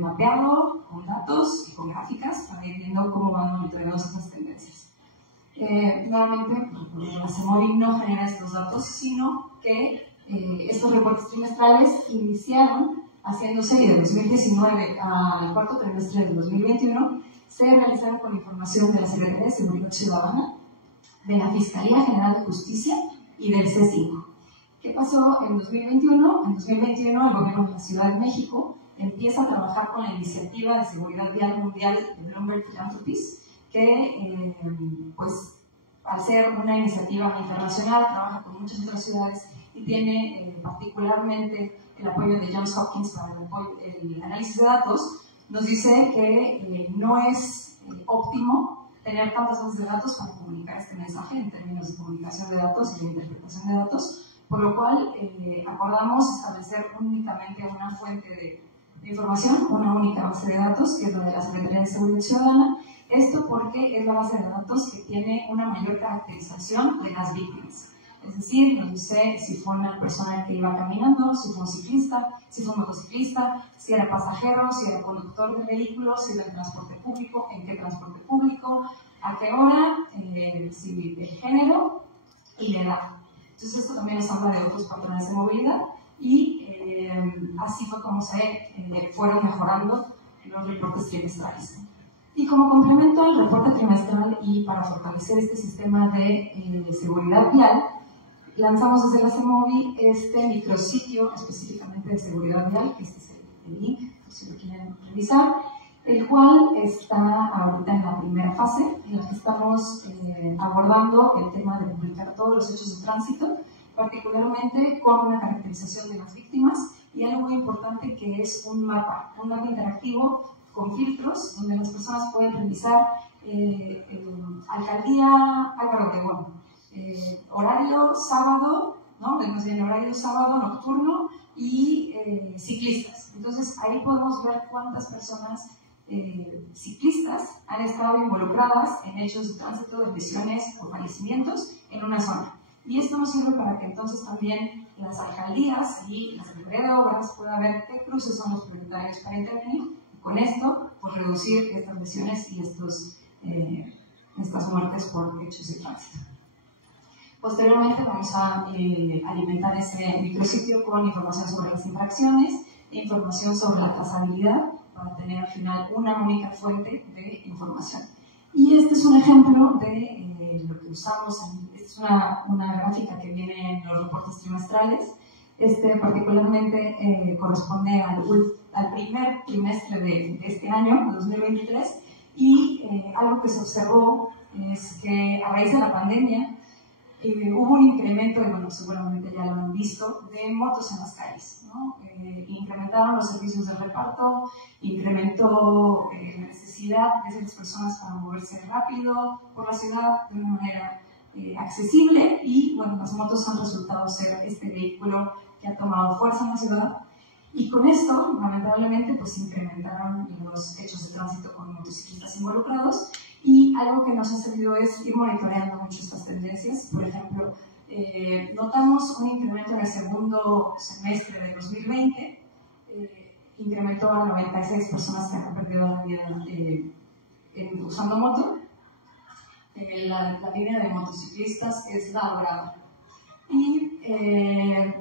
mapeado con datos y con gráficas para ir viendo cómo van monitoreando estas tendencias. Nuevamente, la CEMOVI no genera estos datos, sino que estos reportes trimestrales iniciaron haciéndose y de 2019 al cuarto trimestre de 2021 se realizaron con información de la Secretaría de Seguridad Ciudadana, de la Fiscalía General de Justicia y del C5. ¿Qué pasó en 2021? En 2021 el gobierno de la Ciudad de México empieza a trabajar con la iniciativa de seguridad vial mundial de Bloomberg Philanthropies, que pues al ser una iniciativa internacional trabaja con muchas otras ciudades y tiene particularmente el apoyo de Johns Hopkins para el análisis de datos. Nos dice que no es óptimo tener tantas bases de datos para comunicar este mensaje en términos de comunicación de datos y de interpretación de datos, por lo cual acordamos establecer únicamente una fuente de información, una única base de datos, que es la de la Secretaría de Seguridad Ciudadana. Esto porque es la base de datos que tiene una mayor caracterización de las víctimas. Es decir, nos dice si fue una persona que iba caminando, si fue un ciclista, si fue un motociclista, si era pasajero, si era conductor de vehículos, si era en transporte público, en qué transporte público, a qué hora, si el género y la edad. Entonces esto también nos habla de otros patrones de movilidad y así fue como se fueron mejorando los reportes trimestrales. Y como complemento al reporte trimestral y para fortalecer este sistema de seguridad vial, lanzamos desde la CEMOVI este micrositio específicamente de seguridad vial, que este es el link, si lo quieren revisar, el cual está ahorita en la primera fase, en la que estamos abordando el tema de publicar todos los hechos de tránsito, particularmente con una caracterización de las víctimas y algo muy importante que es un mapa interactivo con filtros, donde las personas pueden revisar alcaldía Álvaro Obregón, horario sábado, ¿no? En horario sábado nocturno y ciclistas. Entonces ahí podemos ver cuántas personas ciclistas han estado involucradas en hechos de tránsito, de lesiones o fallecimientos en una zona. Y esto nos sirve para que entonces también las alcaldías y la Secretaría de Obras puedan ver qué cruces son los prioritarios para intervenir. Con esto, pues reducir estas lesiones y estas muertes por hechos de tránsito. Posteriormente vamos a alimentar ese micrositio con información sobre las infracciones e información sobre la trazabilidad para tener al final una única fuente de información. Y este es un ejemplo de lo que usamos en es una gráfica que viene en los reportes trimestrales. Particularmente corresponde al primer trimestre de este año, de 2023, y algo que se observó es que a raíz de la pandemia hubo un incremento, y bueno, seguramente ya lo han visto, de motos en las calles, ¿no? Incrementaron los servicios de reparto, incrementó la necesidad de las personas para moverse rápido por la ciudad de una manera accesible, y bueno, las motos han resultado ser este vehículo que ha tomado fuerza en la ciudad, y con esto, lamentablemente, pues incrementaron los hechos de tránsito con motociclistas involucrados, y algo que nos ha servido es ir monitoreando mucho estas tendencias. Por ejemplo, notamos un incremento en el segundo semestre de 2020, incrementó a 96 personas que han perdido la vida usando moto. La línea de motociclistas es la dorada. Y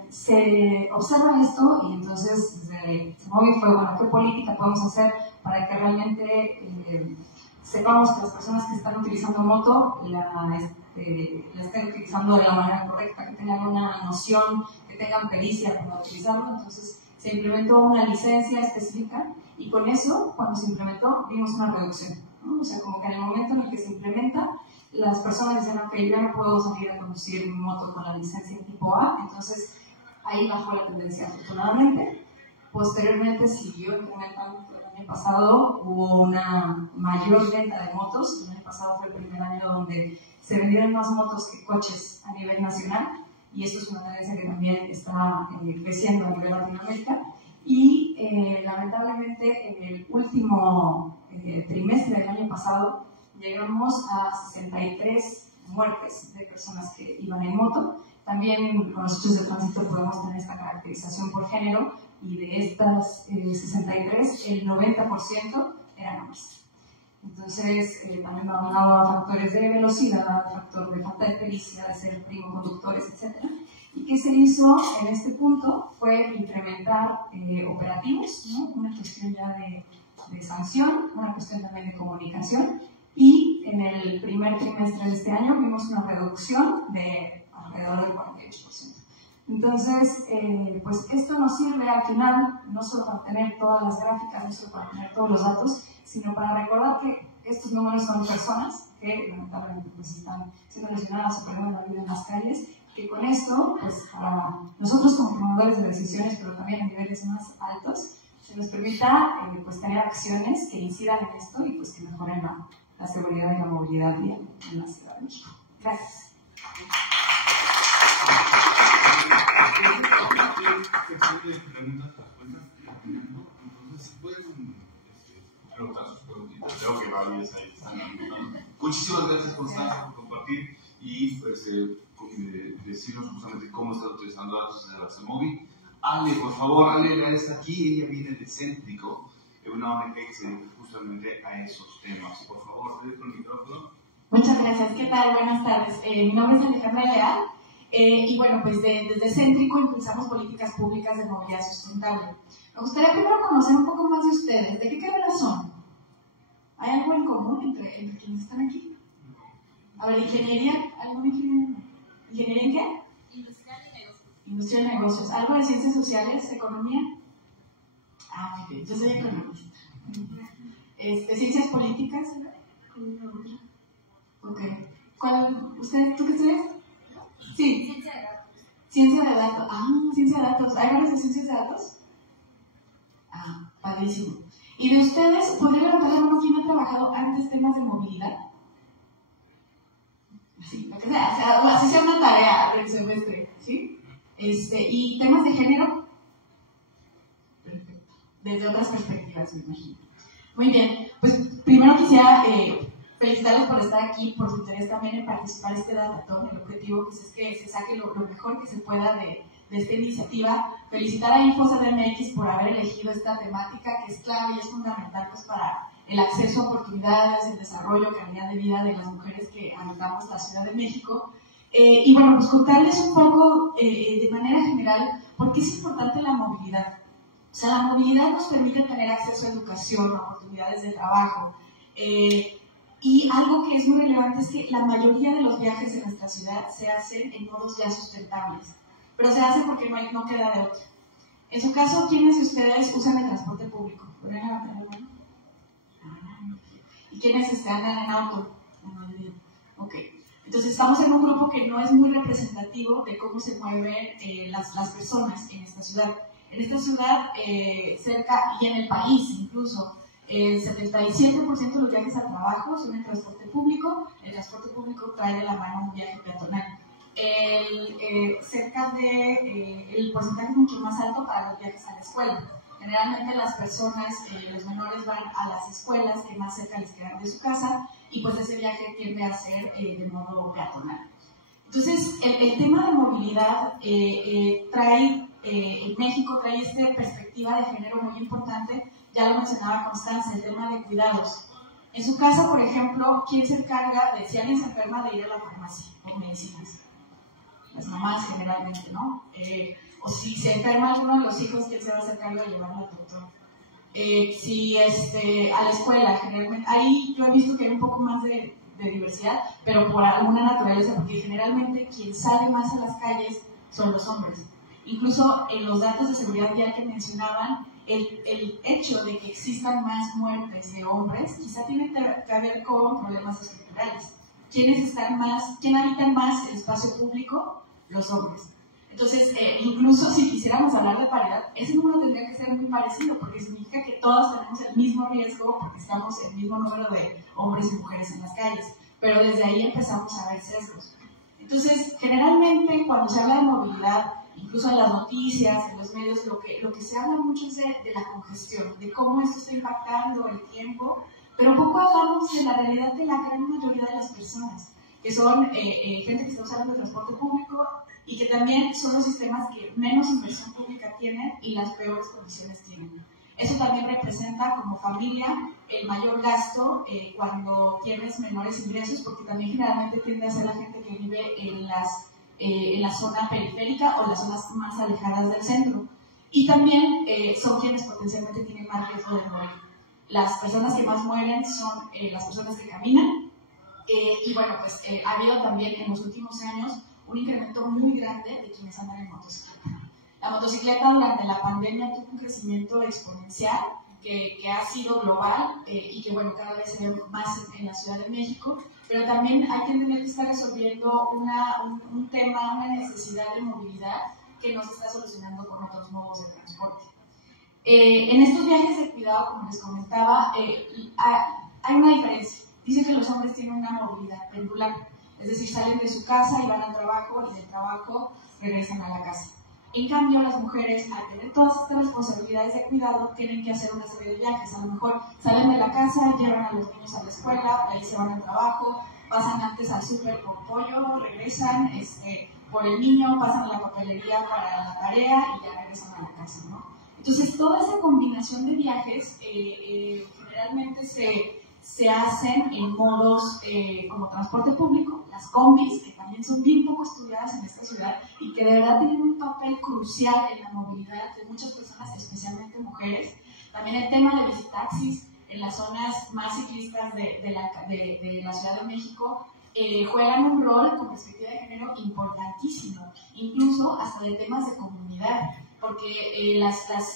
se observa esto, y entonces desde CEMOVI fue, bueno, ¿qué política podemos hacer para que realmente sepamos que las personas que están utilizando moto la estén utilizando de la manera correcta, que tengan una noción, que tengan pericia para utilizarlo? Entonces se implementó una licencia específica, y con eso, cuando se implementó, vimos una reducción, ¿no? O sea, como que en el momento en el que se implementa, las personas dicen, ok, yo no puedo salir a conducir mi moto con la licencia tipo A, entonces ahí bajó la tendencia, afortunadamente. Posteriormente siguió incrementando. El año pasado hubo una mayor venta de motos. El año pasado fue el primer año donde se vendieron más motos que coches a nivel nacional, y esto es una tendencia que también está creciendo a nivel Latinoamérica. Y lamentablemente en el último trimestre del año pasado llegamos a 63 muertes de personas que iban en moto. También con los hechos de tránsito podemos tener esta caracterización por género, y de estas 63, el 90% eran hombres. Entonces, también va unado a factores de velocidad, factor de falta de pericia, de ser primo conductores, etc. ¿Y qué se hizo en este punto? Fue incrementar operativos, ¿no? Una cuestión ya de sanción, una cuestión también de comunicación, y en el primer trimestre de este año vimos una reducción de alrededor del 48%. Entonces, pues esto nos sirve al final no solo para tener todas las gráficas, no solo para tener todos los datos, sino para recordar que estos números son personas que lamentablemente pues están siendo lesionadas o perdiendo la vida en las calles, que con esto, pues para nosotros como tomadores de decisiones, pero también a niveles más altos, se nos permita pues tener acciones que incidan en esto, y pues que mejoren la seguridad y la movilidad vial en la Ciudad de México. Gracias. Muchísimas gracias, Constanza, por compartir y pues, decirnos justamente cómo está utilizando datos desde la CEMOVI. Ale, por favor, Ale está aquí, ella viene de Céntrico, una ONG que se dedica justamente a esos temas. Por favor, te dejo el micrófono. Muchas gracias, ¿qué tal? Buenas tardes. Mi nombre es Alejandra Leal, y bueno, pues desde Céntrico impulsamos políticas públicas de movilidad sustentable. Me gustaría primero conocer un poco más de ustedes. ¿De qué carrera son? ¿Hay algo en común entre quienes están aquí? A ver, ¿ingeniería? ¿Algo ingeniería? ¿Ingeniería en qué? Industrial y negocios. Industrial y negocios. ¿Algo de ciencias sociales? ¿Economía? Ah, ok, yo soy economista. ¿Ciencias políticas? Ok. ¿Tú qué estudias? Sí. Ciencia de datos. Ciencia de datos. Ah, ciencia de datos. ¿Hay varias de ciencias de datos? Ah, padrísimo. ¿Y de ustedes, podría levantar la mano quién ha trabajado antes temas de movilidad? Sí, lo que sea, así sea una tarea del semestre, ¿sí? ¿Y temas de género? Perfecto. Desde otras perspectivas, me imagino. Muy bien, pues primero quisiera felicitarles por estar aquí, por su interés también en participar en este datatón. El objetivo pues, es que se saque lo mejor que se pueda de esta iniciativa. Felicitar a InfoCDMX por haber elegido esta temática que es clave y es fundamental pues, para el acceso a oportunidades, el desarrollo, calidad de vida de las mujeres que habitamos la Ciudad de México. Y bueno, pues contarles un poco de manera general por qué es importante la movilidad. O sea, la movilidad nos permite tener acceso a educación, a oportunidades de trabajo. Y algo que es muy relevante es que la mayoría de los viajes en nuestra ciudad se hacen en modos ya sustentables, pero se hace porque no queda de otra. En su caso, ¿quiénes de ustedes usan el transporte público? ¿Podrían levantar la mano? ¿Y quiénes andan en auto? Ok. Entonces estamos en un grupo que no es muy representativo de cómo se mueven las personas en esta ciudad. En esta ciudad, cerca, y en el país incluso, el 77% de los viajes a trabajo son en transporte público. El transporte público trae de la mano un viaje peatonal. Cerca de el porcentaje es mucho más alto para los viajes a la escuela. Generalmente las personas, los menores van a las escuelas que más cerca les quedan de su casa y pues ese viaje tiende a ser de modo peatonal. Entonces, el tema de movilidad en México trae esta perspectiva de género muy importante. Ya lo mencionaba Constanza, el tema de cuidados. En su casa, por ejemplo, ¿quién se encarga de si alguien se enferma de ir a la farmacia o medicinas? Las mamás generalmente, ¿no? O si se enferma alguno de los hijos, ¿quién se va a hacer cargo de llevarlo al doctor? Si a la escuela, generalmente, ahí yo he visto que hay un poco más de diversidad, pero por alguna naturaleza, porque generalmente quien sale más a las calles son los hombres. Incluso en los datos de seguridad vial que mencionaban, el hecho de que existan más muertes de hombres quizá tiene que ver con problemas estructurales. ¿Quién habitan más el espacio público? Los hombres. Entonces, incluso si quisiéramos hablar de paridad, ese número tendría que ser muy parecido, porque significa que todos tenemos el mismo riesgo, porque estamos el mismo número de hombres y mujeres en las calles, pero desde ahí empezamos a ver sesgos. Entonces, generalmente cuando se habla de movilidad, incluso en las noticias, en los medios, lo que se habla mucho es de la congestión, de cómo esto está impactando el tiempo, pero poco hablamos de la realidad de la gran mayoría de las personas, que son gente que está usando el transporte público y que también son los sistemas que menos inversión pública tienen y las peores condiciones tienen. Eso también representa como familia el mayor gasto cuando tienes menores ingresos, porque también generalmente tiende a ser la gente que vive en la zona periférica o en las zonas más alejadas del centro. Y también son quienes potencialmente tienen más riesgo de morir. Las personas que más mueren son las personas que caminan. Y bueno, pues ha habido también en los últimos años un incremento muy grande de quienes andan en motocicleta. La motocicleta durante la pandemia tuvo un crecimiento exponencial que ha sido global y que bueno, cada vez se ve más en la Ciudad de México, pero también hay que entender que está resolviendo un tema, una necesidad de movilidad que no se está solucionando con otros modos de transporte. En estos viajes de cuidado, como les comentaba, hay una diferencia. Dicen que los hombres tienen una movilidad pendular, es decir, salen de su casa y van al trabajo y del trabajo regresan a la casa. En cambio, las mujeres, al tener todas estas responsabilidades de cuidado, tienen que hacer una serie de viajes. A lo mejor salen de la casa, llevan a los niños a la escuela, de ahí se van al trabajo, pasan antes al súper por pollo, regresan por el niño, pasan a la papelería para la tarea y ya regresan a la casa, ¿no? Entonces, toda esa combinación de viajes generalmente se hacen en modos como transporte público, las combis, que también son bien poco estudiadas en esta ciudad y que de verdad tienen un papel crucial en la movilidad de muchas personas, especialmente mujeres. También el tema de visitaxis en las zonas más ciclistas de la Ciudad de México juegan un rol con perspectiva de género importantísimo, incluso hasta de temas de comunidad, porque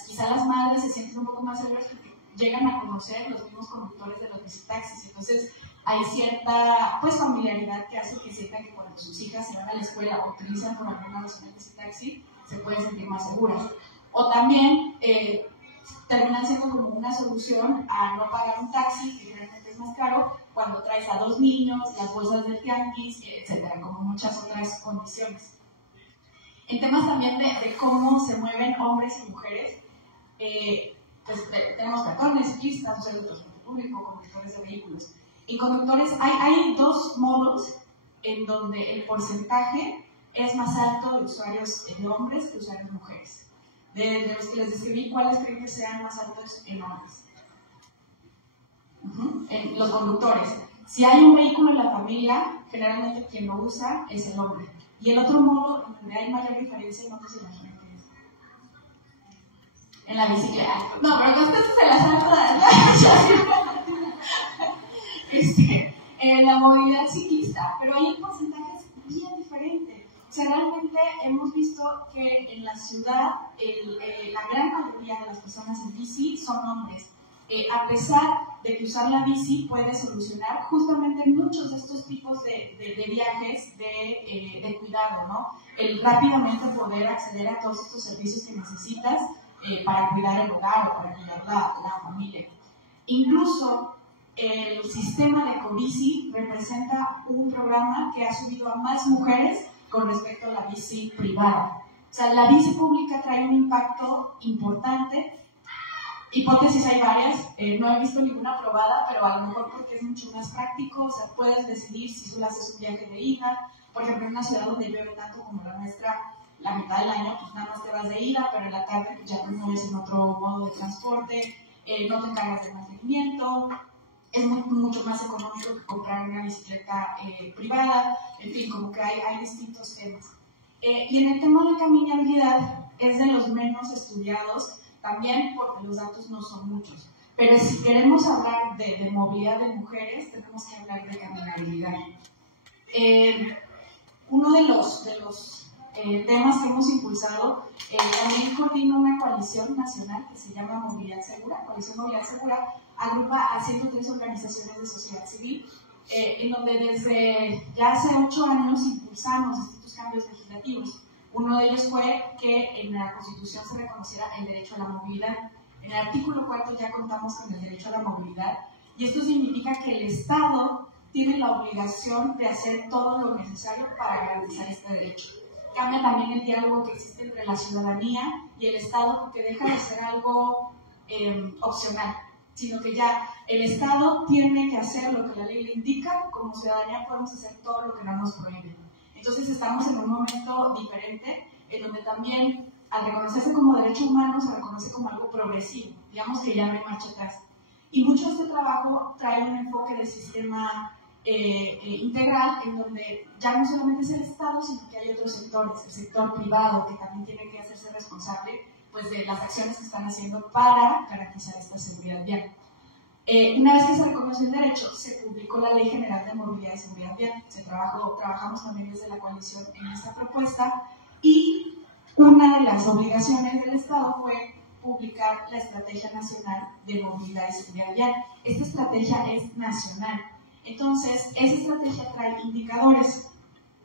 quizá las madres se sienten un poco más seguras porque llegan a conocer los mismos conductores de los visitaxis. Entonces hay cierta familiaridad que hace que sientan que cuando sus hijas se van a la escuela o utilizan por alguna razón el visitaxi, se pueden sentir más seguras. O también terminan siendo como una solución a no pagar un taxi, que realmente es más caro, cuando traes a 2 niños, las bolsas del tianguis, etcétera, como muchas otras condiciones. En temas también de cómo se mueven hombres y mujeres, pues tenemos peatones, ciclistas, usuarios de transporte público, conductores de vehículos. En conductores hay 2 modos en donde el porcentaje es más alto de usuarios de hombres que usuarios de mujeres. De los que les describí, ¿cuáles creen que sean más altos en hombres? En los conductores. Si hay un vehículo en la familia, generalmente quien lo usa es el hombre. Y el otro modo donde hay mayor diferencia, no se imaginan qué es. En la bicicleta. No, pero no se las han todas. movilidad ciclista, pero ahí el porcentaje es bien diferente. O sea, realmente hemos visto que en la ciudad la gran mayoría de las personas en bici son hombres. A pesar de que usar la bici puede solucionar justamente muchos de estos tipos de viajes de cuidado, ¿no? El rápidamente poder acceder a todos estos servicios que necesitas para cuidar el hogar o para cuidar la familia. Incluso el sistema de Ecobici representa un programa que ha subido a más mujeres con respecto a la bici privada. O sea, la bici pública trae un impacto importante. Hipótesis hay varias, no he visto ninguna probada, pero a lo mejor porque es mucho más práctico, o sea, puedes decidir si solo haces un viaje de ida. Por ejemplo, en una ciudad donde llueve tanto como la nuestra, la mitad del año, pues nada más te vas de ida, pero en la tarde pues, ya te mueves en otro modo de transporte, no te encargas de mantenimiento, es mucho más económico que comprar una bicicleta privada, en fin, como que hay distintos temas. Y en el tema de caminabilidad es de los menos estudiados, también porque los datos no son muchos. Pero si queremos hablar de movilidad de mujeres, tenemos que hablar de caminabilidad. Uno de los temas que hemos impulsado, también coordina una coalición nacional que se llama Movilidad Segura. Coalición Movilidad Segura agrupa a 103 organizaciones de sociedad civil, en donde desde ya hace 8 años impulsamos distintos cambios legislativos. Uno de ellos fue que en la Constitución se reconociera el derecho a la movilidad. En el artículo 4 ya contamos con el derecho a la movilidad, y esto significa que el Estado tiene la obligación de hacer todo lo necesario para garantizar este derecho. Cambia también el diálogo que existe entre la ciudadanía y el Estado, porque deja de ser algo opcional, sino que ya el Estado tiene que hacer lo que la ley le indica. Como ciudadanía podemos hacer todo lo que no nos prohíbe. Entonces estamos en un momento diferente, en donde también al reconocerse como derecho humano se reconoce como algo progresivo, digamos que ya no hay marcha atrás. Y mucho de este trabajo trae un enfoque del sistema integral, en donde ya no solamente es el Estado, sino que hay otros sectores, el sector privado, que también tiene que hacerse responsable pues, de las acciones que están haciendo para garantizar esta seguridad vial. Una vez que se reconoció el derecho, se publicó la Ley General de Movilidad y Seguridad Vial. Trabajamos también desde la coalición en esta propuesta, y una de las obligaciones del Estado fue publicar la Estrategia Nacional de Movilidad y Seguridad Vial. Esta estrategia es nacional. Entonces, esa estrategia trae indicadores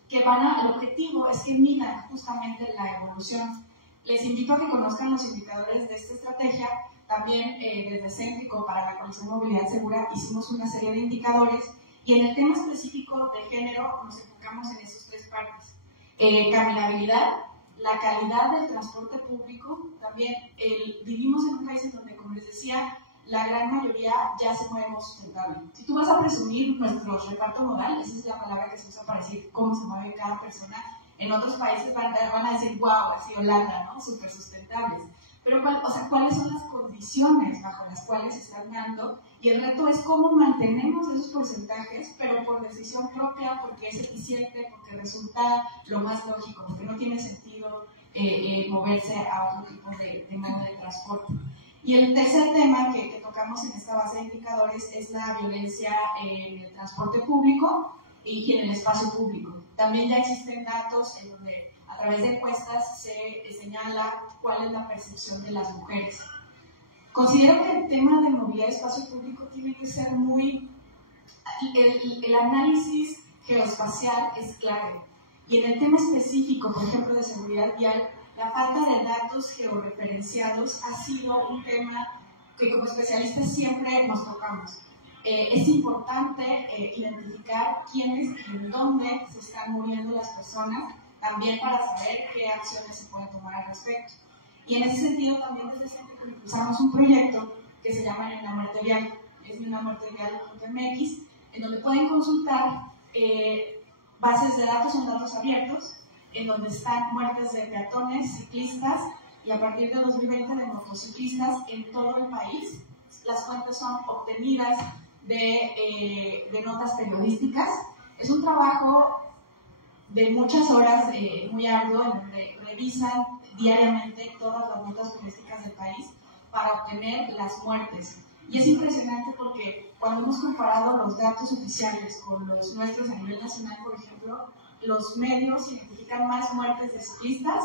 que el objetivo es que midan justamente la evolución. Les invito a que conozcan los indicadores de esta estrategia. También desde Céntrico para la Coalición Movilidad Segura hicimos una serie de indicadores, y en el tema específico de género nos enfocamos en esas 3 partes. Caminabilidad, la calidad del transporte público, también vivimos en un país en donde, como les decía, la gran mayoría ya se mueve sustentable. Si tú vas a presumir nuestro reparto modal, esa es la palabra que se usa para decir cómo se mueve cada persona, en otros países van a decir, wow, así Holanda, ¿no? Súper sustentables. Pero, ¿cuáles son las condiciones bajo las cuales se están dando? Y el reto es cómo mantenemos esos porcentajes, pero por decisión propia, porque es eficiente, porque resulta lo más lógico, porque no tiene sentido moverse a otro tipo de modo de transporte. Y el tercer tema que tocamos en esta base de indicadores es la violencia en el transporte público y en el espacio público. También ya existen datos en donde a través de encuestas se señala cuál es la percepción de las mujeres. Considero que el tema de movilidad y espacio público tiene que ser muy... El análisis geoespacial es clave. Y en el tema específico, por ejemplo, de seguridad vial, la falta de datos georreferenciados ha sido un tema que como especialistas siempre nos tocamos. Es importante identificar quiénes y en dónde se están moviendo las personas, también para saber qué acciones se pueden tomar al respecto. Y en ese sentido también desde Céntrico impulsamos un proyecto que se llama Ni una muerte vial, es nienamuertevial.mx, en donde pueden consultar bases de datos, son datos abiertos, en donde están muertes de peatones, ciclistas y a partir de 2020 de motociclistas en todo el país. Las fuentes son obtenidas de notas periodísticas. Es un trabajo de muchas horas, muy arduo, en donde revisan diariamente todas las notas periodísticas del país para obtener las muertes. Y es impresionante porque cuando hemos comparado los datos oficiales con los nuestros a nivel nacional, por ejemplo, los medios identifican más muertes de ciclistas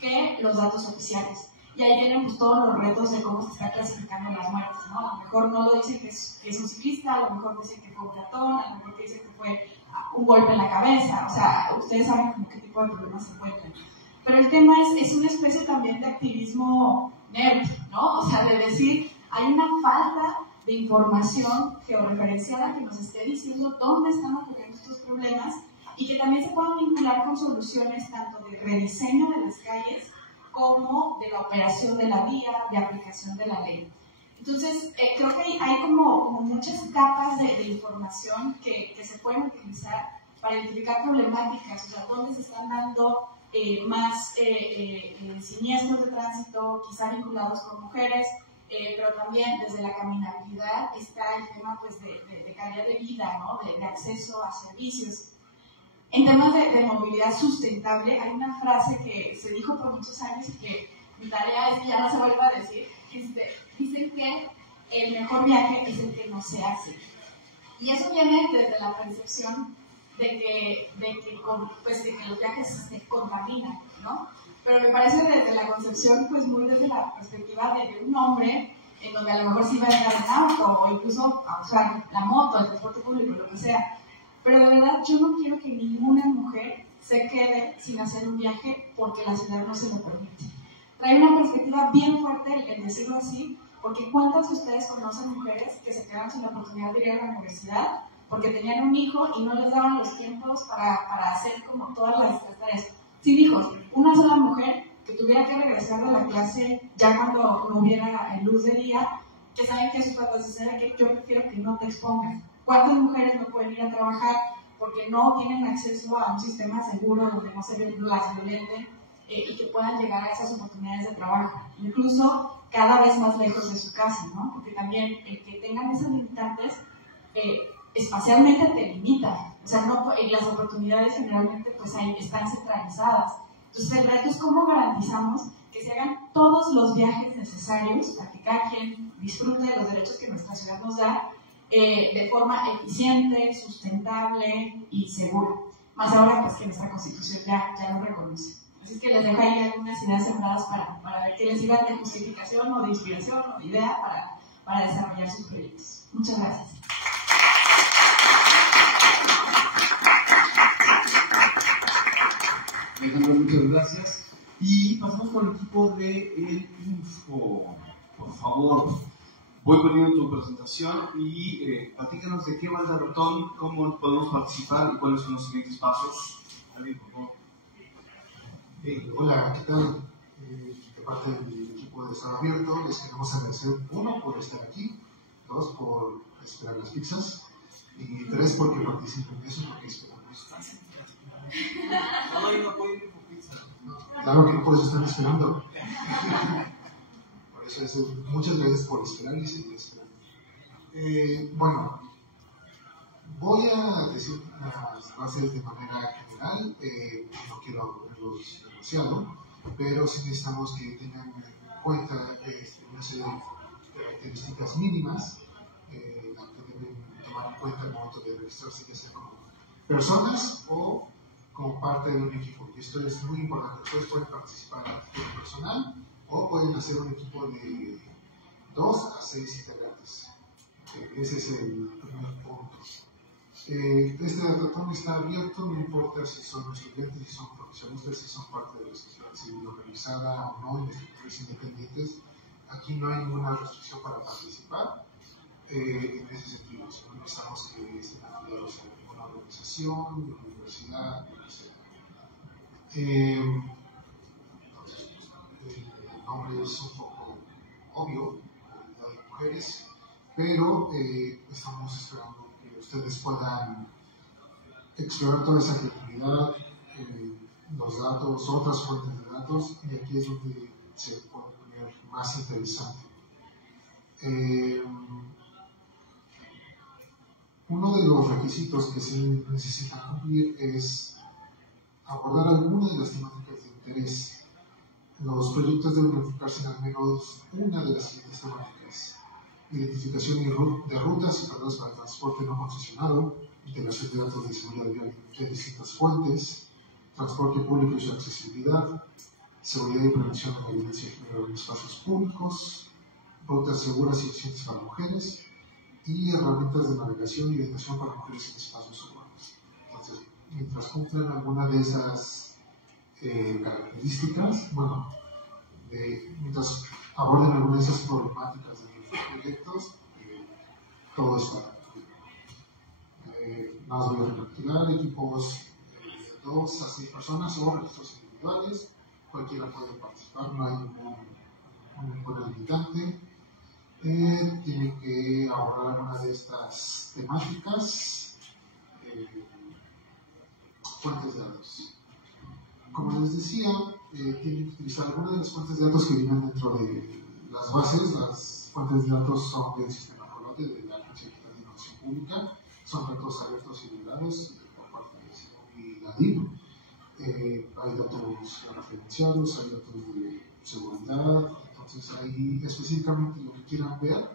que los datos oficiales. Y ahí vienen pues, todos los retos de cómo se está clasificando las muertes, ¿no? A lo mejor no lo dicen que es un ciclista, a lo mejor dicen que fue un peatón, a lo mejor dicen que fue un golpe en la cabeza, o sea, ustedes saben como qué tipo de problemas se encuentran. Pero el tema es una especie también de activismo nerd, ¿no? O sea, de decir, hay una falta de información georreferenciada que nos esté diciendo dónde están ocurriendo estos problemas y que también se puedan vincular con soluciones tanto de rediseño de las calles como de la operación de la vía, de aplicación de la ley. Entonces, creo que hay como muchas capas de información que se pueden utilizar para identificar problemáticas, o sea, dónde se están dando más siniestros de tránsito, quizá vinculados con mujeres, pero también desde la caminabilidad está el tema pues, de calidad de vida, ¿no? de acceso a servicios. En temas de movilidad sustentable, hay una frase que se dijo por muchos años y que mi tarea es que ya no se vuelva a decir. Dicen que el mejor viaje es el que no se hace. Y eso viene desde la percepción de que los viajes se contaminan, ¿no? Pero me parece desde la concepción, pues muy desde la perspectiva de un hombre, en donde a lo mejor sí va a llegar en auto o incluso a usar la moto, el transporte público, lo que sea. Pero de verdad, yo no quiero que ninguna mujer se quede sin hacer un viaje porque la ciudad no se lo permite. Trae una perspectiva bien fuerte el decirlo así, porque ¿cuántas de ustedes conocen mujeres que se quedaron sin la oportunidad de ir a la universidad porque tenían un hijo y no les daban los tiempos para hacer como todas las tareas? Sin hijos, una sola mujer que tuviera que regresar de la clase ya cuando no hubiera luz de día, que saben que sus papás dicen que yo prefiero que no te expongan. ¿Cuántas mujeres no pueden ir a trabajar porque no tienen acceso a un sistema seguro donde no se las violenten y que puedan llegar a esas oportunidades de trabajo? Incluso cada vez más lejos de su casa, ¿no? Porque también el que tengan esas limitantes espacialmente te limita. O sea, y las oportunidades generalmente pues ahí están centralizadas. Entonces el reto es cómo garantizamos que se hagan todos los viajes necesarios para que cada quien disfrute de los derechos que nuestra ciudad nos da de forma eficiente, sustentable y segura. Más ahora pues que nuestra Constitución ya lo reconoce. Así que les dejo ahí algunas ideas sembradas para ver qué les sirva de justificación o de inspiración o de idea para desarrollar sus proyectos. Muchas gracias. Alejandro, muchas gracias. Y pasamos con el equipo de El Info. Por favor, voy poniendo tu presentación y platícanos de qué va el Teletón, cómo podemos participar y cuáles son los siguientes pasos. Alguien, por favor. Hola, ¿qué tal? De parte del equipo de Estado Abierto, les queremos agradecer, 1, por estar aquí, 2, por esperar las pizzas, y 3, porque participen. Eso es lo que esperamos. Claro que no puedes estar esperando. Por eso muchas gracias por esperar y seguir esperando. Bueno, voy a decir las bases de manera general. No quiero ponerlos demasiado, pero sí necesitamos que tengan en cuenta una serie de características mínimas que deben tomar en cuenta al momento de registrarse, ya sea como personas o como parte de un equipo. Esto es muy importante. Ustedes pueden participar a título personal o pueden hacer un equipo de 2 a 6 integrantes. Ese es el primer punto. Este Teletón está abierto, no importa si son estudiantes, si son profesionistas, si son parte de la sociedad civil organizada o no, investigadores independientes. Aquí no hay ninguna restricción para participar. En ese sentido, no necesitamos que estén afiliados a ninguna organización, una universidad, lo que sea. Entonces, el nombre es un poco obvio, comunidad de mujeres, pero estamos esperando que ustedes puedan explorar toda esa creatividad, los datos, otras fuentes de datos, y aquí es donde se puede poner más interesante. Uno de los requisitos que se necesita cumplir es abordar alguna de las temáticas de interés. Los proyectos deben enfocarse en al menos una de las siguientes temáticas: identificación de rutas y corredores para transporte no concesionado, integración de datos de seguridad vial de distintas fuentes, transporte público y su accesibilidad, seguridad y prevención de la violencia de género en espacios públicos, rutas seguras y eficientes para mujeres y herramientas de navegación y orientación para mujeres en espacios urbanos. Entonces, mientras cumplan alguna de esas características, bueno, mientras aborden alguna de esas problemáticas de nuestros proyectos, todo está. Nada más voy a recapitular: equipos de 2 a 6 personas o registros individuales, cualquiera puede participar, no hay ningún limitante. Tiene que abordar una de estas temáticas, fuentes de datos. Como les decía, tienen que utilizar algunas de las fuentes de datos que vienen dentro de las bases. Las fuentes de datos son del sistema Colote, de la Agencia de Innovación Pública, son datos abiertos y liberados por parte de la DIP. Hay datos referenciados, hay datos de seguridad. Entonces, ahí específicamente lo que quieran ver,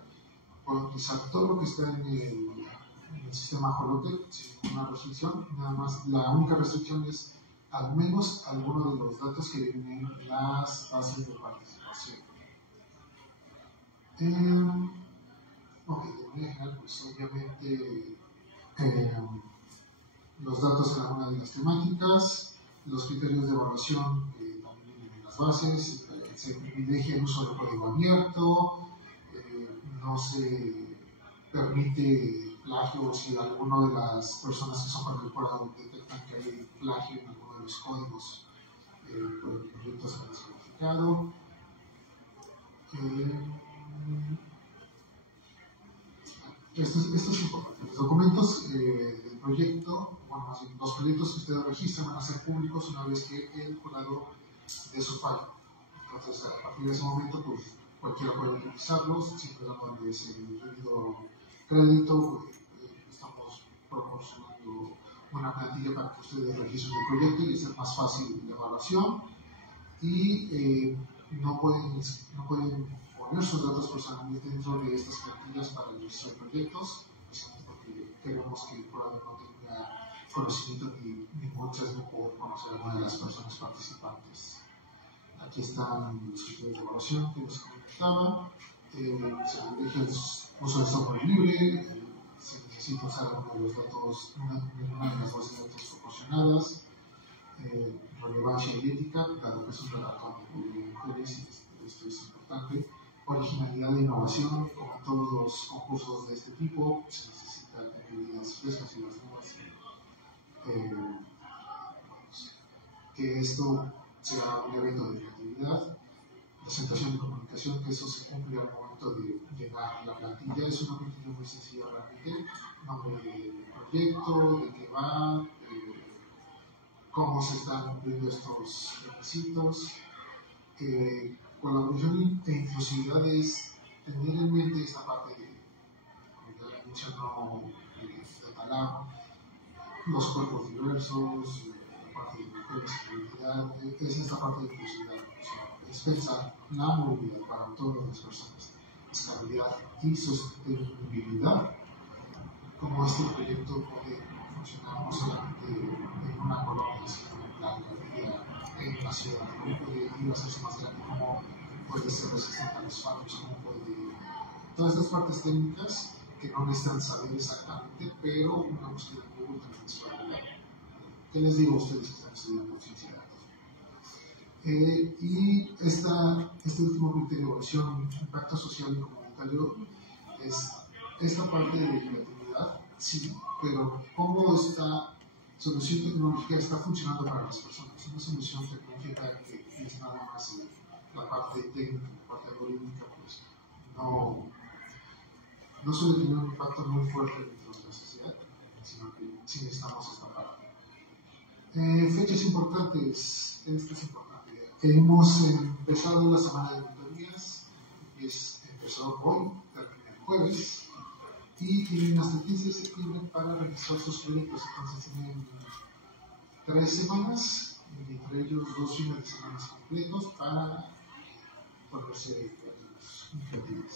pueden utilizar todo lo que está en el sistema Jolote sin ninguna restricción. Nada más, la única restricción es al menos algunos de los datos que vienen en las bases de participación. Ok, de manera general, pues obviamente los datos en alguna de las temáticas, los criterios de evaluación también vienen en las bases. Se privilegia el uso del código abierto, no se permite plagio si alguna de las personas que son parte del jurado detectan que hay plagio en alguno de los códigos, el proyecto será descalificado. Esto es importante. Los documentos del proyecto, bueno, más bien, los proyectos que ustedes registran van a ser públicos una vez que el jurado dé su fallo. Entonces, a partir de ese momento, pues cualquiera puede utilizarlos, siempre dándoles el debido crédito. Estamos proporcionando una plantilla para que ustedes registren el proyecto y sea más fácil la evaluación. Y no pueden poner sus datos personales dentro de estas plantillas para el registro de proyectos, precisamente porque queremos que el jurado no tenga conocimiento ni ningún sesgo por conocer a alguna de las personas participantes. Aquí están los criterios de evaluación que les comentaba. Se privilegia el uso de software libre, se necesita usar alguno de los datos, una de las bases de datos proporcionadas, relevancia y ética, dado que es un relato de mujeres, y esto es importante. Originalidad e innovación, como en todos los concursos de este tipo, se necesita tener ideas frescas y las nuevas. Que esto sea un evento de creatividad, presentación y comunicación, que eso se cumple al momento de llenar la plantilla. Es una plantilla muy sencilla realmente: nombre del proyecto, de qué va, cómo se están cumpliendo estos requisitos. Colaboración e inclusividad es tener en mente esta parte como ya mencionó Talán, los cuerpos diversos, la parte de mujeres y movilidad, es esta parte de inclusividad. Es pensar la movilidad para todas las personas, estabilidad y sostenibilidad, como este proyecto puede funcionar no solamente en una colonia, sino en la ciudad, cómo puede ir a hacerse más grande, cómo puede ser resistente a los fallos, cómo puede... Todas estas partes técnicas que no necesitan saber exactamente, pero una búsqueda en Google también es válida. ¿Qué les digo a ustedes que están estudiando ciencia de datos? Y este último criterio de evaluación, impacto social y comunitario, es esta parte de creatividad, sí, pero cómo esta solución tecnológica está funcionando para las personas. Una solución tecnológica que es nada más la parte técnica, la parte algorítmica, pues no suele tener un impacto muy fuerte dentro de la sociedad, sino que sí necesitamos esta parte. Fechas importantes, esto es importante. Hemos empezado la semana de mentorías, empezó hoy, termina el jueves, y tienen hasta 15 de septiembre para realizar sus proyectos. Entonces tienen 3 semanas, y entre ellos 2 fines de semana completos para ponerse creativos.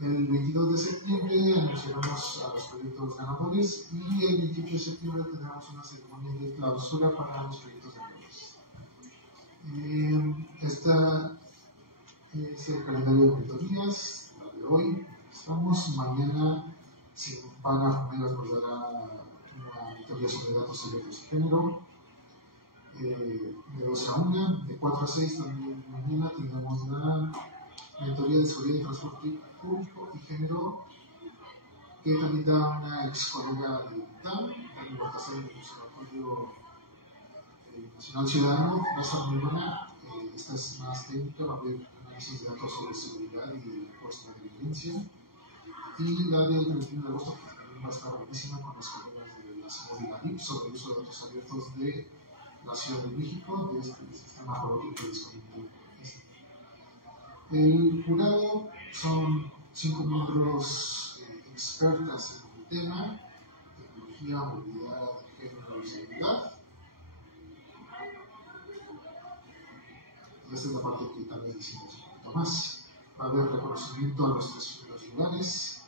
El 22 de septiembre anunciaremos a los proyectos ganadores y el 28 de septiembre tendremos una ceremonia de clausura para los proyectos ganadores. Esta es el calendario de mentorías, la de hoy. Estamos mañana, si van a Formelas, nos dará una mentoría sobre datos abiertos y género. De 12 a 1, de 4 a 6 también mañana tendremos la mentoría de seguridad y transporte público y género, que también da una ex colega de UNAM, la Baltasar del Observatorio Nacional Ciudadano. Va a estar muy buena. Esta es más técnica, va a haber análisis de datos sobre seguridad y de puesta de violencia. Y la del 21 de agosto pues, también va a estar buenísima con las colegas de la CEMOVI sobre el uso de datos abiertos de la Ciudad de México, de este sistema robótico disponible. El jurado son 5 miembros expertas en el tema: tecnología, movilidad, género y seguridad. Esta es la parte que también hicimos un poquito más. Va a haber reconocimiento a los 3 primeros lugares.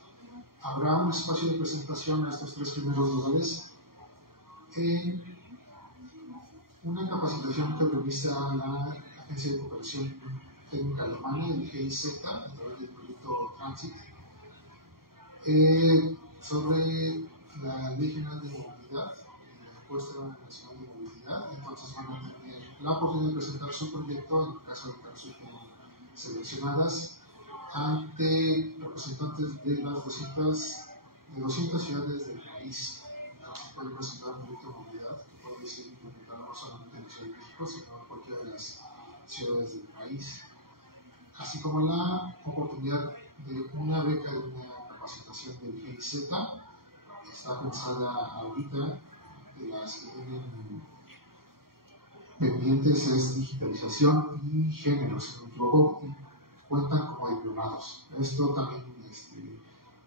Habrá un espacio de presentación a estos 3 primeros lugares en una capacitación que organiza la Agencia de Cooperación Técnica Alemana, el GIZ, a través del proyecto Transit, sobre la Ley General de Movilidad, la Encuesta Nacional de Movilidad. Entonces van a tener la oportunidad de presentar su proyecto, en el caso de que resulten seleccionadas, ante representantes de las 200 ciudades del país. Entonces pueden presentar un proyecto de movilidad que puede ser implementado no solamente en la Ciudad de México, sino en cualquiera de las ciudades del país. Así como la oportunidad de una beca de una capacitación del GIZ, que está pensada ahorita, y las que tienen pendientes es digitalización y género, si no me equivoco, cuentan como diplomados. Esto también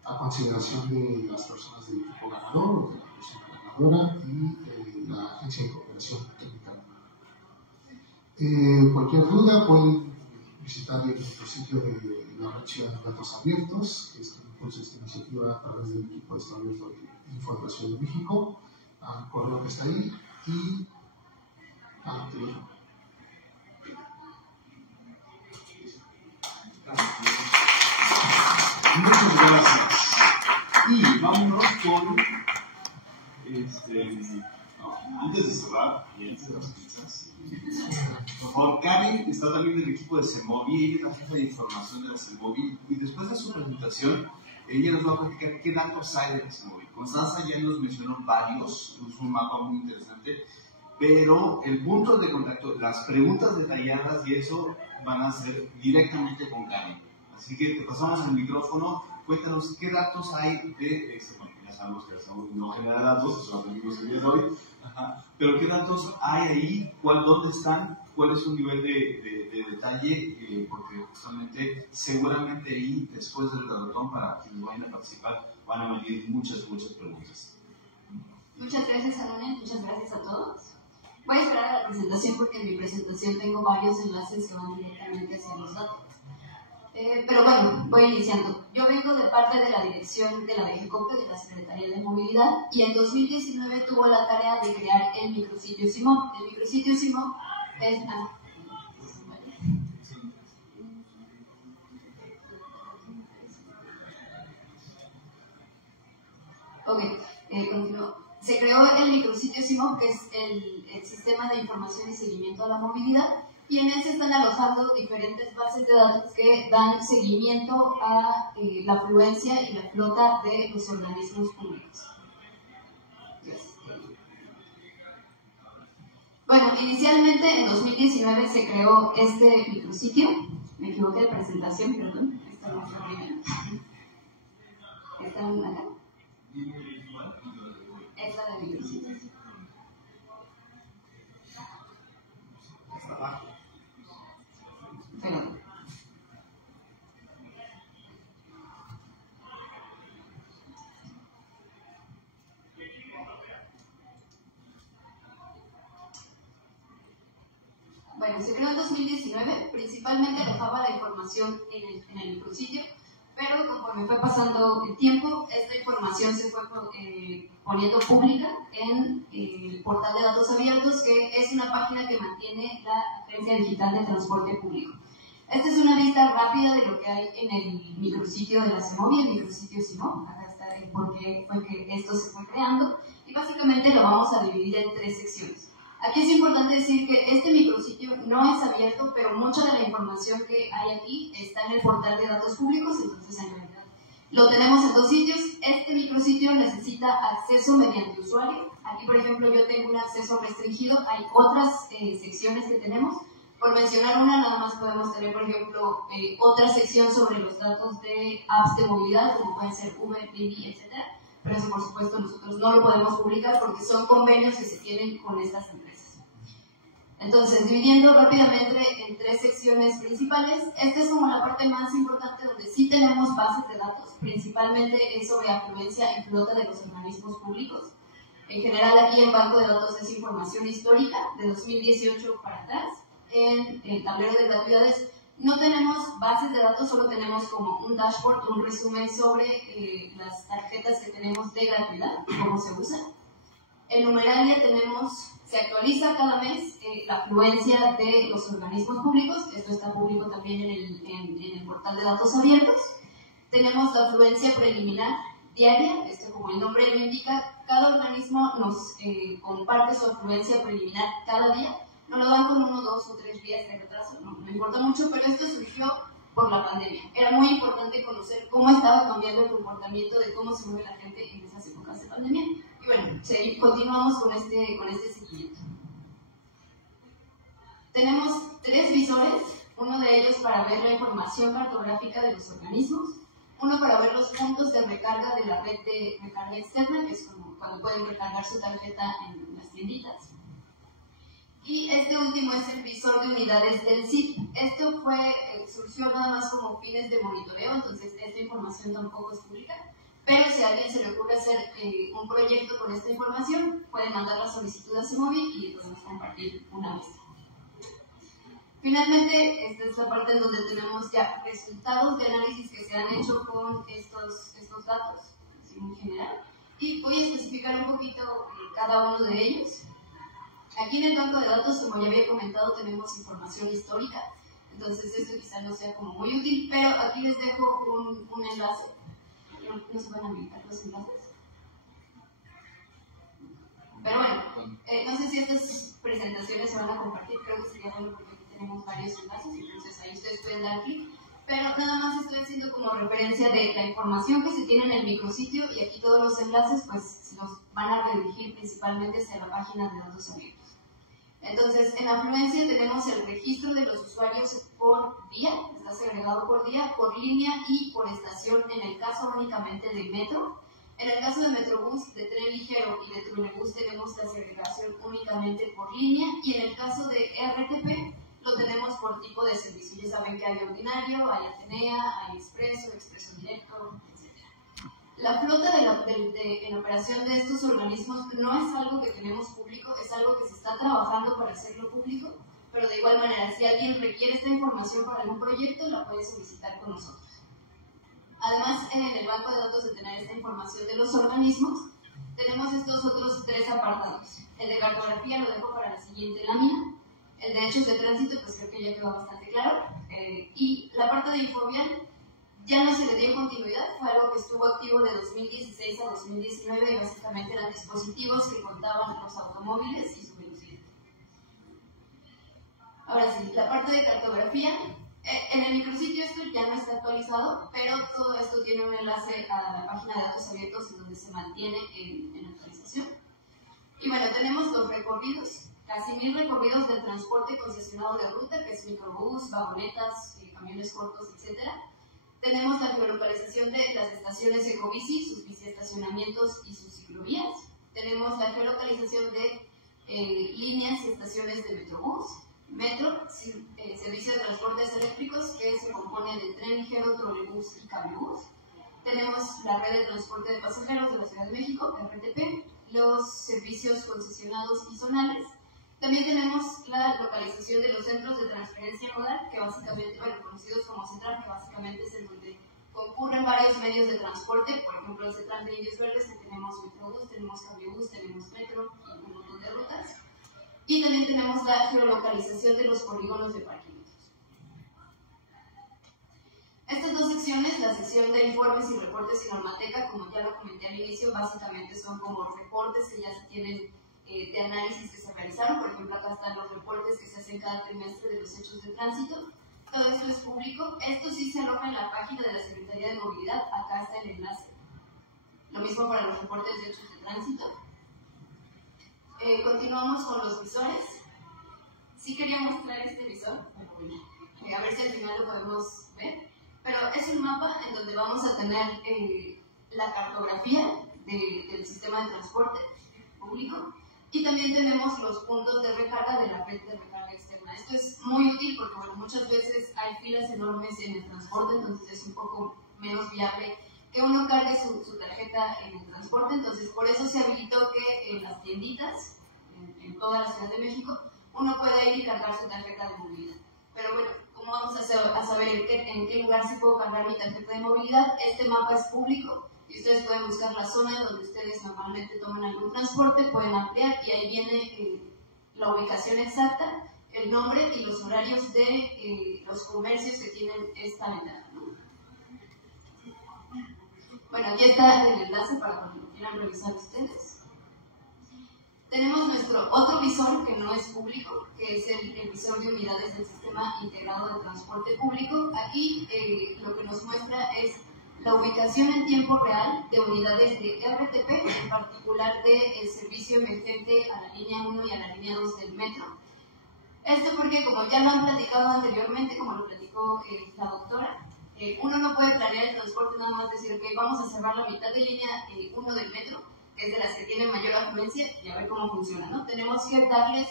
a consideración de las personas del equipo ganador o de la persona ganadora y la Agencia de Cooperación Técnica. Cualquier duda pueden visitar el sitio de la Red Ciudadana de Datos Abiertos, que es que impulsa esta iniciativa a través del equipo de Estado Abierto de Info de la Ciudad de México, al correo que está ahí y al teléfono. Muchas gracias. Y vámonos con antes de cerrar, y antes de las pizzas, por favor, Karen está también del equipo de CEMOVI, ella es la jefa de información de la CEMOVI, y después de su presentación, ella nos va a platicar qué datos hay de la CEMOVI. Constanza ya nos mencionó varios, es un mapa muy interesante, pero el punto de contacto, las preguntas detalladas y eso van a ser directamente con Karen. Así que te pasamos el micrófono, cuéntanos qué datos hay de, bueno, ya sabemos que la CEMOVI no genera datos, eso lo aprendimos el día de hoy, pero qué datos hay ahí, dónde están, cuál es su nivel de detalle, porque justamente seguramente ahí, después del ratón, para quienes vayan a participar, van a venir muchas preguntas. Muchas gracias, Anónimo, muchas gracias a todos. Voy a esperar a la presentación porque en mi presentación tengo varios enlaces que van directamente hacia los datos. Pero bueno, voy iniciando. Yo vengo de parte de la dirección de la DGCOPE, de la Secretaría de Movilidad, y en 2019 tuvo la tarea de crear el micrositio Simón. El micrositio Simón es... continúo. Se creó el micrositio Simón, que es el sistema de información y seguimiento a la movilidad, y en él se están alojando diferentes bases de datos que dan seguimiento a la afluencia y la flota de los organismos públicos. Bueno, inicialmente en 2019 se creó este micrositio. Me equivoqué de presentación, perdón. Esta no es la primera. ¿Están acá? Es la de micrositio. Perdón. Bueno, se creó en 2019, principalmente dejaba la información en el micrositio, pero pero conforme fue pasando el tiempo, esta información se fue poniendo pública en el portal de datos abiertos, que es una página que mantiene la Agencia Digital de Transporte Público. Esta es una vista rápida de lo que hay en el micrositio de la CEMOVI, el micrositio CIMOV. Acá está el por qué fue que esto se fue creando, y básicamente lo vamos a dividir en 3 secciones. Aquí es importante decir que este micrositio no es abierto, pero mucha de la información que hay aquí está en el portal de datos públicos, entonces en realidad lo tenemos en 2 sitios. Este micrositio necesita acceso mediante usuario. Aquí, por ejemplo, yo tengo un acceso restringido. Hay otras secciones que tenemos. Por mencionar una, nada más podemos tener, por ejemplo, otra sección sobre los datos de apps de movilidad, como pueden ser Uber, Didi, etc. Pero eso, por supuesto, nosotros no lo podemos publicar porque son convenios que se tienen con estas empresas. Entonces, dividiendo rápidamente en 3 secciones principales, esta es como la parte más importante donde sí tenemos bases de datos, principalmente es sobre afluencia en flota de los organismos públicos. En general, aquí el banco de datos es información histórica de 2018 para atrás. En el tablero de gratuidades no tenemos bases de datos, solo tenemos como un dashboard, un resumen sobre las tarjetas que tenemos de gratuidad y cómo se usan. En numeralia se actualiza cada mes la afluencia de los organismos públicos, esto está público también en el portal de datos abiertos. Tenemos la afluencia preliminar diaria, esto como el nombre lo indica, cada organismo nos comparte su afluencia preliminar cada día. No lo dan con 1, 2 o 3 días de retraso, no importa mucho, pero esto surgió por la pandemia. Era muy importante conocer cómo estaba cambiando el comportamiento de cómo se mueve la gente en esas épocas de pandemia. Y bueno, continuamos con este seguimiento. Tenemos 3 visores, uno de ellos para ver la información cartográfica de los organismos, uno para ver los puntos de recarga de la red de recarga externa, que es como cuando pueden recargar su tarjeta en las tienditas. Y este último es el visor de unidades del CIP. Esto surgió nada más como fines de monitoreo, entonces esta información tampoco es pública, pero si a alguien se le ocurre hacer un proyecto con esta información, puede mandar la solicitud a CEMOVI y podemos compartir una vez. Finalmente, esta es la parte en donde tenemos ya resultados de análisis que se han hecho con estos datos, en general, y voy a especificar un poquito cada uno de ellos. Aquí en el banco de datos, como ya había comentado, tenemos información histórica, entonces esto quizá no sea como muy útil, pero aquí les dejo un enlace. ¿No se van a habilitar los enlaces? Pero bueno, no sé si estas presentaciones se van a compartir, creo que sería bueno porque aquí tenemos varios enlaces, entonces ahí ustedes pueden dar clic, pero nada más estoy haciendo como referencia de la información que se tiene en el micrositio, y aquí todos los enlaces pues los van a redirigir principalmente hacia la página de datos abiertos. Entonces, en afluencia tenemos el registro de los usuarios por día, está segregado por día, por línea y por estación, en el caso únicamente de metro. En el caso de Metrobús, de tren ligero y de trolebús tenemos la segregación únicamente por línea, y en el caso de RTP lo tenemos por tipo de servicio. Ya saben que hay ordinario, hay Atenea, hay expreso, expreso directo, etc. La flota en operación de estos organismos no es algo que tenemos público, es algo que se está trabajando para hacerlo público, pero de igual manera, si alguien requiere esta información para algún proyecto, la puede solicitar con nosotros. Además, en el banco de datos de tener esta información de los organismos, tenemos estos otros 3 apartados. El de cartografía lo dejo para la siguiente lámina, el de hechos de tránsito, pues creo que ya quedó bastante claro, y la parte de Infovial ya no se le dio continuidad, fue algo que estuvo activo de 2016 a 2019 y básicamente eran dispositivos que contaban los automóviles y su velocidad. Ahora sí, la parte de cartografía, en el micrositio esto ya no está actualizado, pero todo esto tiene un enlace a la página de datos abiertos en donde se mantiene en actualización. Y bueno, tenemos los recorridos, casi 1000 recorridos del transporte concesionado de ruta, que es microbús, vagonetas, camiones cortos, etc. Tenemos la geolocalización de las estaciones Ecobici, sus biciestacionamientos y sus ciclovías. Tenemos la geolocalización de líneas y estaciones de Metrobús, Metro, servicio de transportes eléctricos, que se compone de tren ligero, trolebús y cablebús. Tenemos la red de transporte de pasajeros de la Ciudad de México, RTP, los servicios concesionados y zonales. También tenemos la localización de los centros de transferencia modal, que básicamente, bueno, conocidos como Central, que básicamente es el donde concurren varios medios de transporte, por ejemplo, el CETRAN de Indios Verdes, que tenemos Metrobús, tenemos Cablebús, tenemos Metro y un montón de rutas. Y también tenemos la geolocalización de los polígonos de parquímetros. Estas dos secciones, la sección de informes y reportes y normateca, como ya lo comenté al inicio, básicamente son como reportes que ya se tienen de análisis que se realizaron. Por ejemplo, acá están los reportes que se hacen cada trimestre de los hechos de tránsito. Todo esto es público. Esto sí se aloja en la página de la Secretaría de Movilidad. Acá está el enlace. Lo mismo para los reportes de hechos de tránsito. Continuamos con los visores. Sí quería mostrar este visor, pero bueno, a ver si al final lo podemos ver. Pero es un mapa en donde vamos a tener la cartografía del sistema de transporte público y también tenemos los puntos de recarga de la red de recarga externa. Esto es muy útil porque bueno, muchas veces hay filas enormes en el transporte, entonces es un poco menos viable que uno cargue su tarjeta en el transporte. Entonces por eso se habilitó que en las tienditas, en toda la Ciudad de México, uno pueda ir y cargar su tarjeta de movilidad. Pero bueno, ¿cómo vamos a saber en qué lugar se puede cargar mi tarjeta de movilidad? Este mapa es público y ustedes pueden buscar la zona en donde ustedes normalmente toman algún transporte, pueden ampliar y ahí viene la ubicación exacta, el nombre y los horarios de los comercios que tienen esta ventana, ¿no? Bueno, aquí está el enlace para cuando lo quieran revisar ustedes. Tenemos nuestro otro visor que no es público, que es el visor de unidades del Sistema Integrado de Transporte Público. Aquí lo que nos muestra es la ubicación en tiempo real de unidades de RTP, en particular del servicio emergente a la línea 1 y a la línea 2 del metro. Esto porque, como ya lo han platicado anteriormente, como lo platicó la doctora, uno no puede planear el transporte nada más decir, ok, vamos a cerrar la mitad de línea 1 del metro, que es de las que tienen mayor afluencia, y a ver cómo funciona, ¿no? Tenemos que darles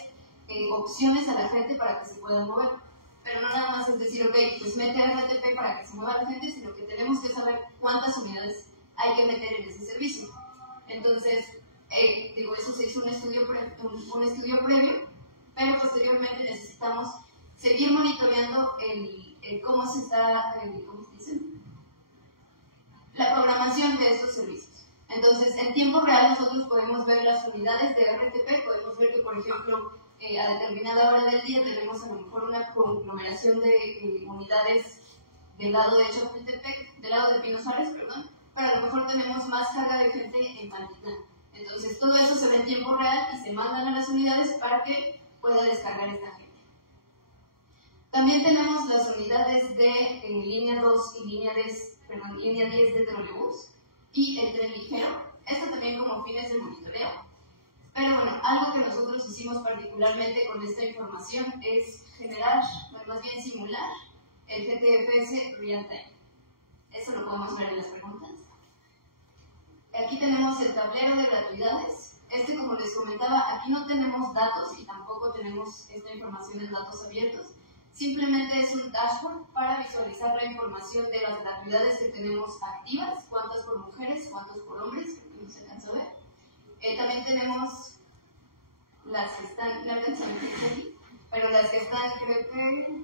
opciones a la gente para que se puedan mover. Pero no nada más es decir, ok, pues mete RTP para que se mueva la gente, sino que tenemos que saber cuántas unidades hay que meter en ese servicio. Entonces, eso se hizo un estudio previo, pero posteriormente necesitamos seguir monitoreando cómo se está, ¿cómo se dice? La programación de estos servicios. Entonces, en tiempo real nosotros podemos ver las unidades de RTP, podemos ver que, por ejemplo, a determinada hora del día tenemos a lo mejor una conglomeración de unidades del lado de Chapultepec, del lado de Pinos Suárez, perdón, pero a lo mejor tenemos más carga de gente en Pantitlán. Entonces, todo eso se ve en tiempo real y se mandan a las unidades para que pueda descargar esta gente. También tenemos las unidades de línea 2 y línea 10 de trolebús y el tren ligero, esto también como fines de monitoreo. Pero bueno, algo que nosotros hicimos particularmente con esta información es generar, bueno, más bien simular el GTFS Real Time. Eso lo podemos ver en las preguntas. Aquí tenemos el tablero de gratuidades. Como les comentaba, aquí no tenemos datos y tampoco tenemos esta información en datos abiertos. Simplemente es un dashboard para visualizar la información de las gratuidades que tenemos activas, cuántas por mujeres, cuántos por hombres, que no se alcanza a ver. También tenemos las que están, no alcanzo a ver aquí, pero las que están, creo que,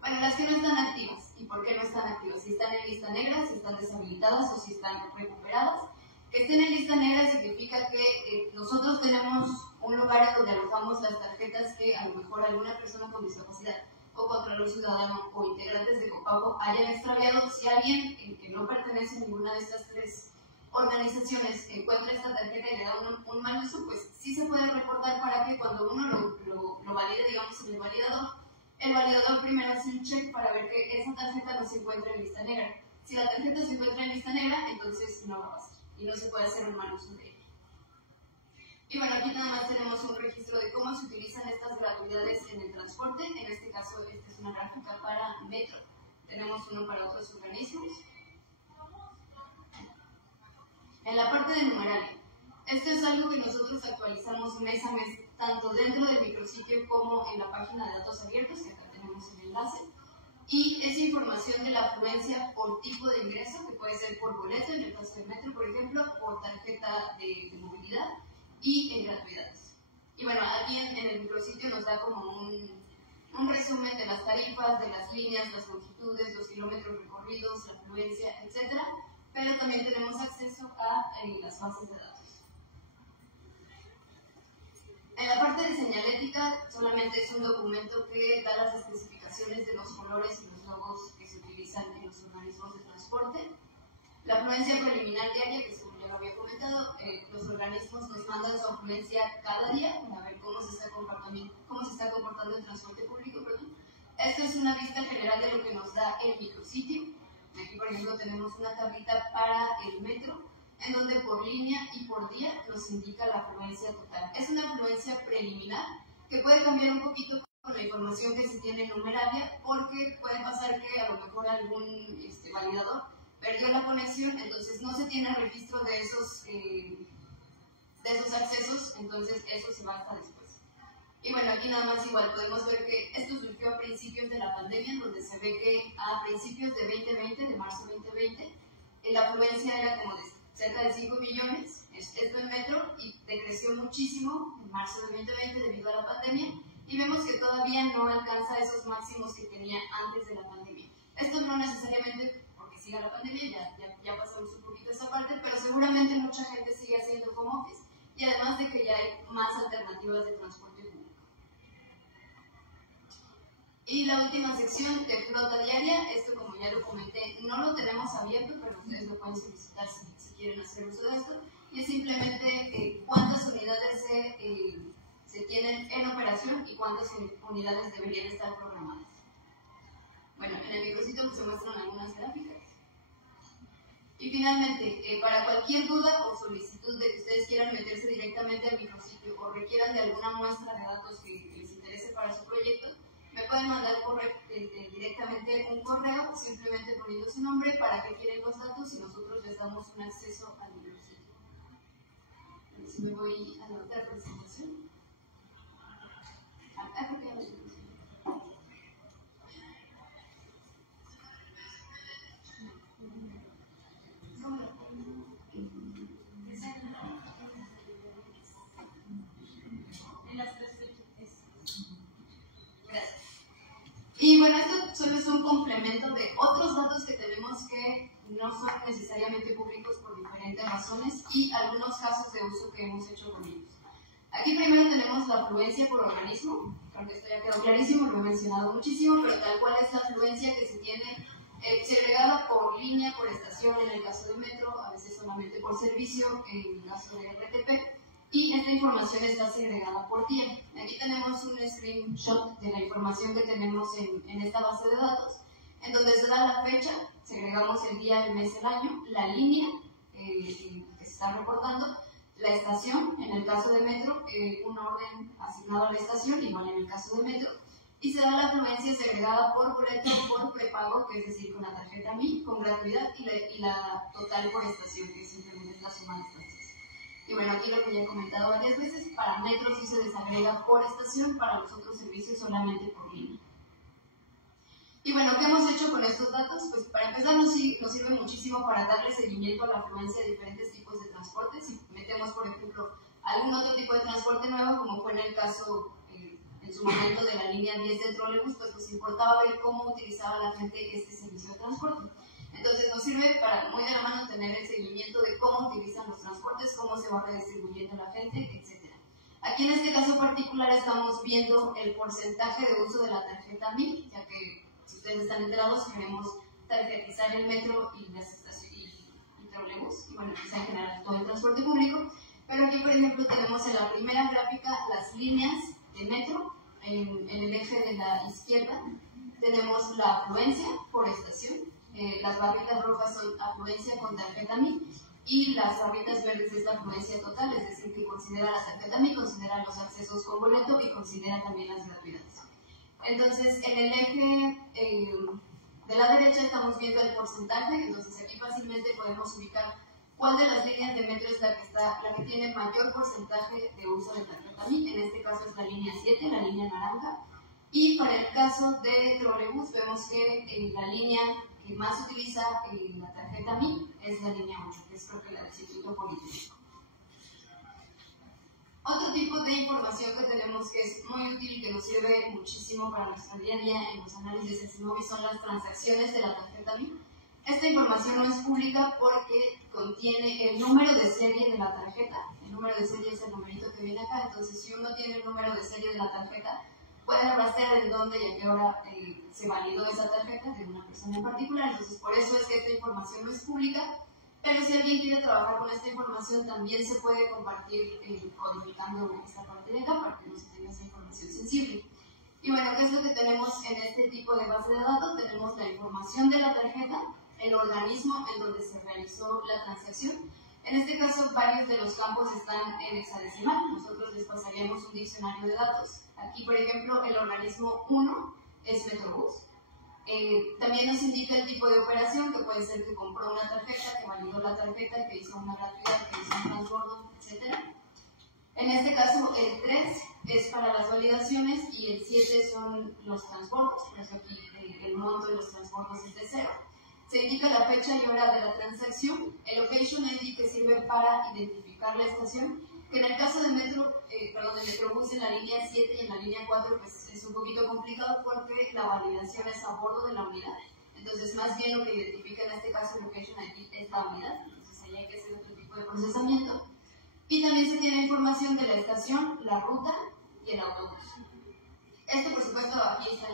bueno, las que no están activas. ¿Y por qué no están activas? Si están en lista negra, si están deshabilitadas o si están recuperadas. Que estén en lista negra significa que nosotros tenemos un lugar donde alojamos las tarjetas que a lo mejor alguna persona con discapacidad o Contralor Ciudadano o integrantes de Copago hayan extraviado. Si alguien que no pertenece a ninguna de estas tres organizaciones encuentra esta tarjeta y le da un mal uso, pues sí se puede reportar para que cuando uno lo valide, digamos, en el validador primero hace un check para ver que esa tarjeta no se encuentra en lista negra. Si la tarjeta se encuentra en lista negra, entonces no va a pasar y no se puede hacer un mal uso de ella. Y bueno, aquí nada más tenemos un registro de cómo se utilizan estas gratuidades en el transporte. En este caso, esta es una gráfica para Metro. Tenemos uno para otros organismos. En la parte del numerario, esto es algo que nosotros actualizamos mes a mes, tanto dentro del micrositio como en la página de datos abiertos, que acá tenemos el enlace. Y es información de la afluencia por tipo de ingreso, que puede ser por boleto, en el caso del metro, por ejemplo, por tarjeta de movilidad y en gratuidades. Y bueno, aquí en el micrositio nos da como un resumen de las tarifas, de las líneas, las longitudes, los kilómetros recorridos, la afluencia afluencia, etc. Pero también tenemos acceso a las bases de datos. En la parte de señalética solamente es un documento que da las especificaciones de los colores y los logos que se utilizan en los organismos de transporte. La afluencia preliminar diaria, que como ya lo había comentado, los organismos nos mandan su afluencia cada día para ver cómo se está comportando el transporte público. Esto es una vista general de lo que nos da el micrositio. Aquí, por ejemplo, tenemos una tablita para el metro, en donde por línea y por día nos indica la afluencia total. Es una afluencia preliminar que puede cambiar un poquito con la información que se tiene numeraria, porque puede pasar que a lo mejor algún validador perdió la conexión, entonces no se tiene registro de esos accesos, entonces eso se va hasta después. Y bueno, aquí nada más igual podemos ver que esto surgió a principios de la pandemia, donde se ve que a principios de 2020, de marzo 2020, la afluencia era como de cerca de 5 millones, esto en metro, y decreció muchísimo en marzo de 2020 debido a la pandemia, y vemos que todavía no alcanza esos máximos que tenía antes de la pandemia. Esto no necesariamente porque siga la pandemia, ya pasamos un poquito esa parte, pero seguramente mucha gente sigue haciendo home office, y además de que ya hay más alternativas de transporte público. Y la última sección de flota diaria, esto como ya lo comenté, no lo tenemos abierto, pero ustedes lo pueden solicitar si quieren hacer uso de esto, y es simplemente cuántas unidades se tienen en operación y cuántas unidades deberían estar programadas. Bueno, en el micrositio se muestran algunas gráficas. Y finalmente, para cualquier duda o solicitud de que ustedes quieran meterse directamente al micrositio o requieran de alguna muestra de datos que les interese para su proyecto, me pueden mandar directamente un correo, simplemente poniendo su nombre, para que quieren los datos y nosotros les damos un acceso al micrositio. Entonces me voy a la otra presentación. Acá creo que ya lo tengo. Gracias. Y bueno, esto solo es un complemento de otros datos que tenemos que no son necesariamente públicos por diferentes razones y algunos casos de uso que hemos hecho con ellos. Aquí primero tenemos la afluencia por organismo, creo que esto ya quedó clarísimo, lo he mencionado muchísimo, pero tal cual es la afluencia que se tiene segregada por línea, por estación en el caso de metro, a veces solamente por servicio en el caso de RTP, y esta información está segregada por día. Aquí tenemos un screenshot de la información que tenemos en esta base de datos, en donde se da la fecha, segregamos el día, el mes, el año, la línea que se está reportando, la estación, en el caso de metro, un orden asignado a la estación, igual en el caso de metro, y se da la afluencia segregada por prepago, que es decir, con la tarjeta MI, con gratuidad, y la total por estación, que simplemente es la suma de estancias. Y bueno, aquí lo que ya he comentado varias veces, para metro sí se desagrega por estación, para los otros servicios solamente por línea. Y bueno, ¿qué hemos hecho con estos datos? Pues para empezar nos sirve muchísimo para darle seguimiento a la afluencia de diferentes tipos de transporte. Si metemos, por ejemplo, algún otro tipo de transporte nuevo, como fue en el caso en su momento de la línea 10 del trolebús, pues nos importaba ver cómo utilizaba la gente este servicio de transporte. Entonces nos sirve para muy de la mano tener el seguimiento de cómo utilizan los transportes, cómo se va redistribuyendo la gente, etc. Aquí en este caso particular estamos viendo el porcentaje de uso de la tarjeta MIL, ya que si ustedes están enterados queremos tarjetizar el metro y las estaciones y trolebús, y bueno, pues en general todo el transporte público. Pero aquí, por ejemplo, tenemos en la primera gráfica las líneas de metro. En el eje de la izquierda tenemos la afluencia por estación. Las barritas rojas son afluencia con tarjeta MI y las barritas verdes es la afluencia total, es decir, que considera la tarjeta MI, considera los accesos con boleto y considera también las gratuidades. Entonces, en el eje de la derecha estamos viendo el porcentaje, entonces aquí fácilmente podemos ubicar cuál de las líneas de metro es la que tiene mayor porcentaje de uso de tarjeta MI. En este caso es la línea 7, la línea naranja. Y para el caso de trolebús vemos que la línea que más utiliza la tarjeta MI es la línea 8, que es creo que la del Instituto Político. Otro tipo de información que tenemos que es muy útil y que nos sirve muchísimo para nuestro día a día en los análisis de SIMOBI son las transacciones de la tarjeta MI, Esta información no es pública porque contiene el número de serie de la tarjeta. El número de serie es el numerito que viene acá, entonces si uno tiene el número de serie de la tarjeta, puede rastrear en dónde y a qué hora se validó esa tarjeta de una persona en particular. Entonces, por eso es que esta información no es pública, pero si alguien quiere trabajar con esta información, también se puede compartir codificando esta parte de acá para que no se tenga esa información sensible. Y bueno, ¿qué es lo que tenemos en este tipo de base de datos? Tenemos la información de la tarjeta, el organismo en donde se realizó la transacción. En este caso, varios de los campos están en hexadecimal. Nosotros les pasaríamos un diccionario de datos. Aquí, por ejemplo, el organismo 1 es Metrobús. También nos indica el tipo de operación, que puede ser que compró una tarjeta, que validó la tarjeta, que hizo una gratuidad, que hizo un transbordo, etc. En este caso, el 3 es para las validaciones y el 7 son los transbordos. Por eso aquí el monto de los transbordos es de 0. Se indica la fecha y hora de la transacción, el location ID que sirve para identificar la estación, que en el caso de Metrobús en la línea 7 y en la línea 4 pues es un poquito complicado porque la validación es a bordo de la unidad. Entonces, más bien lo que identifica en este caso el location ID es la unidad, entonces ahí hay que hacer otro tipo de procesamiento. Y también se tiene información de la estación, la ruta y el autobús. Esto, por supuesto, aquí está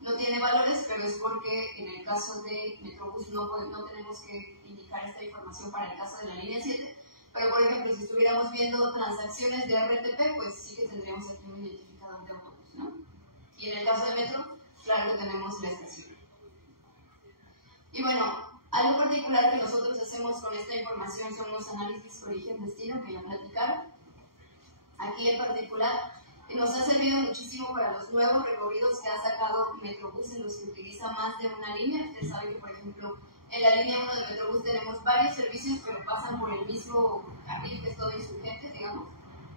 no tiene valores, pero es porque en el caso de Metrobús no tenemos que indicar esta información para el caso de la línea 7. Pero, por ejemplo, si estuviéramos viendo transacciones de RTP, pues sí que tendríamos aquí un identificador de autobús, ¿no? Y en el caso de Metro, claro que tenemos la estación. Y bueno, algo particular que nosotros hacemos con esta información son los análisis origen-destino que ya platicaron. Aquí en particular nos ha servido muchísimo para los nuevos recorridos que ha sacado Metrobús en los que utiliza más de una línea. Ustedes saben que, por ejemplo, en la línea 1 de Metrobús tenemos varios servicios, pero pasan por el mismo carril que es todo Insurgente, digamos.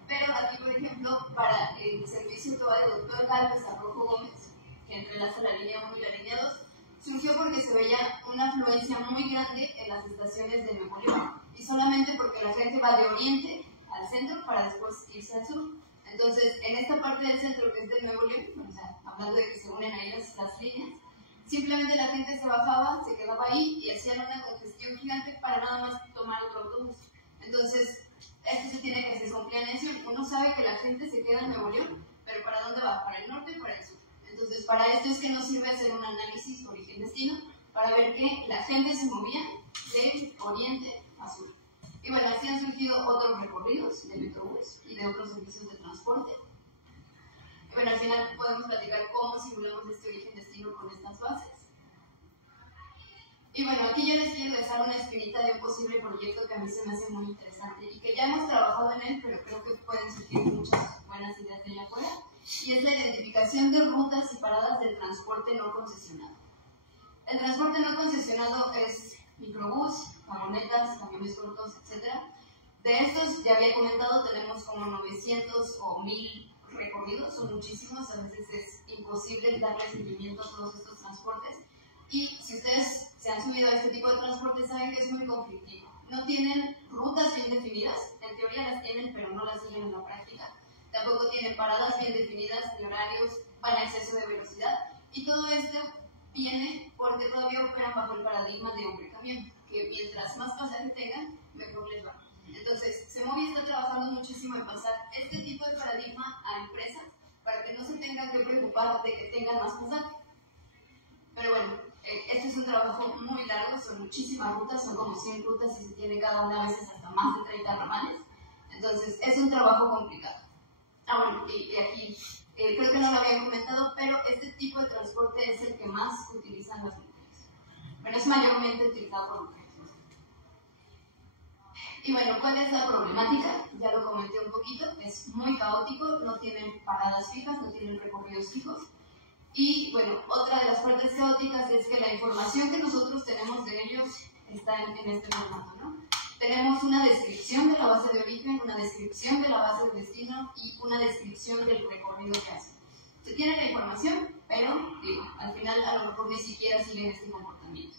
Pero aquí, por ejemplo, para el servicio que va de Doctor Galvez a Rojo Gómez, que entrelaza la línea 1 y la línea 2, surgió porque se veía una afluencia muy grande en las estaciones de Nuevo León, y solamente porque la gente va de oriente al centro para después irse al sur. Entonces, en esta parte del centro que es de Nuevo León, o sea, hablando de que se unen ahí las líneas, simplemente la gente se bajaba, se quedaba ahí y hacían una congestión gigante para nada más tomar otro autobús. Entonces, esto se tiene que hacer con planeación. Uno sabe que la gente se queda en Nuevo León, pero ¿para dónde va? Para el norte y para el sur. Entonces, para esto es que nos sirve hacer un análisis origen-destino para ver que la gente se movía de oriente a sur. Y bueno, así han surgido otros recorridos de Metrobús y de otros servicios de transporte. Y bueno, al final podemos platicar cómo simulamos este origen-destino con estas bases. Y bueno, aquí yo les quiero dejar una esquinita de un posible proyecto que a mí se me hace muy interesante y que ya hemos trabajado en él, pero creo que pueden surgir muchas buenas ideas de allá afuera. Y es la identificación de rutas separadas del transporte no concesionado. El transporte no concesionado es microbús, vagonetas, camiones cortos, etc. De estos, ya había comentado, tenemos como 900 o 1000 recorridos, son muchísimos, a veces es imposible darle seguimiento a todos estos transportes. Y si ustedes se han subido a este tipo de transporte, saben que es muy conflictivo. No tienen rutas bien definidas, en teoría las tienen, pero no las siguen en la práctica. Tampoco tienen paradas bien definidas, ni horarios, van a exceso de velocidad. Y todo esto viene porque todavía operan bajo el paradigma de hombre-camión, que mientras más pasajes tengan, mejor les va. Entonces, Semovia está trabajando muchísimo en pasar este tipo de paradigma a empresas para que no se tengan que preocupar de que tengan más pasajes. Pero bueno, esto es un trabajo muy largo, son muchísimas rutas, son como 100 rutas y se tiene cada una a veces hasta más de 30 ramales. Entonces, es un trabajo complicado. Bueno, y aquí creo que no lo había comentado, pero este tipo de transporte es el que más utilizan las mujeres. Pero es mayormente utilizado por mujeres. Y bueno, ¿cuál es la problemática? Ya lo comenté un poquito, es muy caótico, no tienen paradas fijas, no tienen recorridos fijos. Y bueno, otra de las partes caóticas es que la información que nosotros tenemos de ellos está en este formato, ¿no? Tenemos una descripción de la base de origen, una descripción de la base de destino y una descripción del recorrido que hacen. Se tiene la información, pero digo, al final a lo mejor ni siquiera siguen este comportamiento.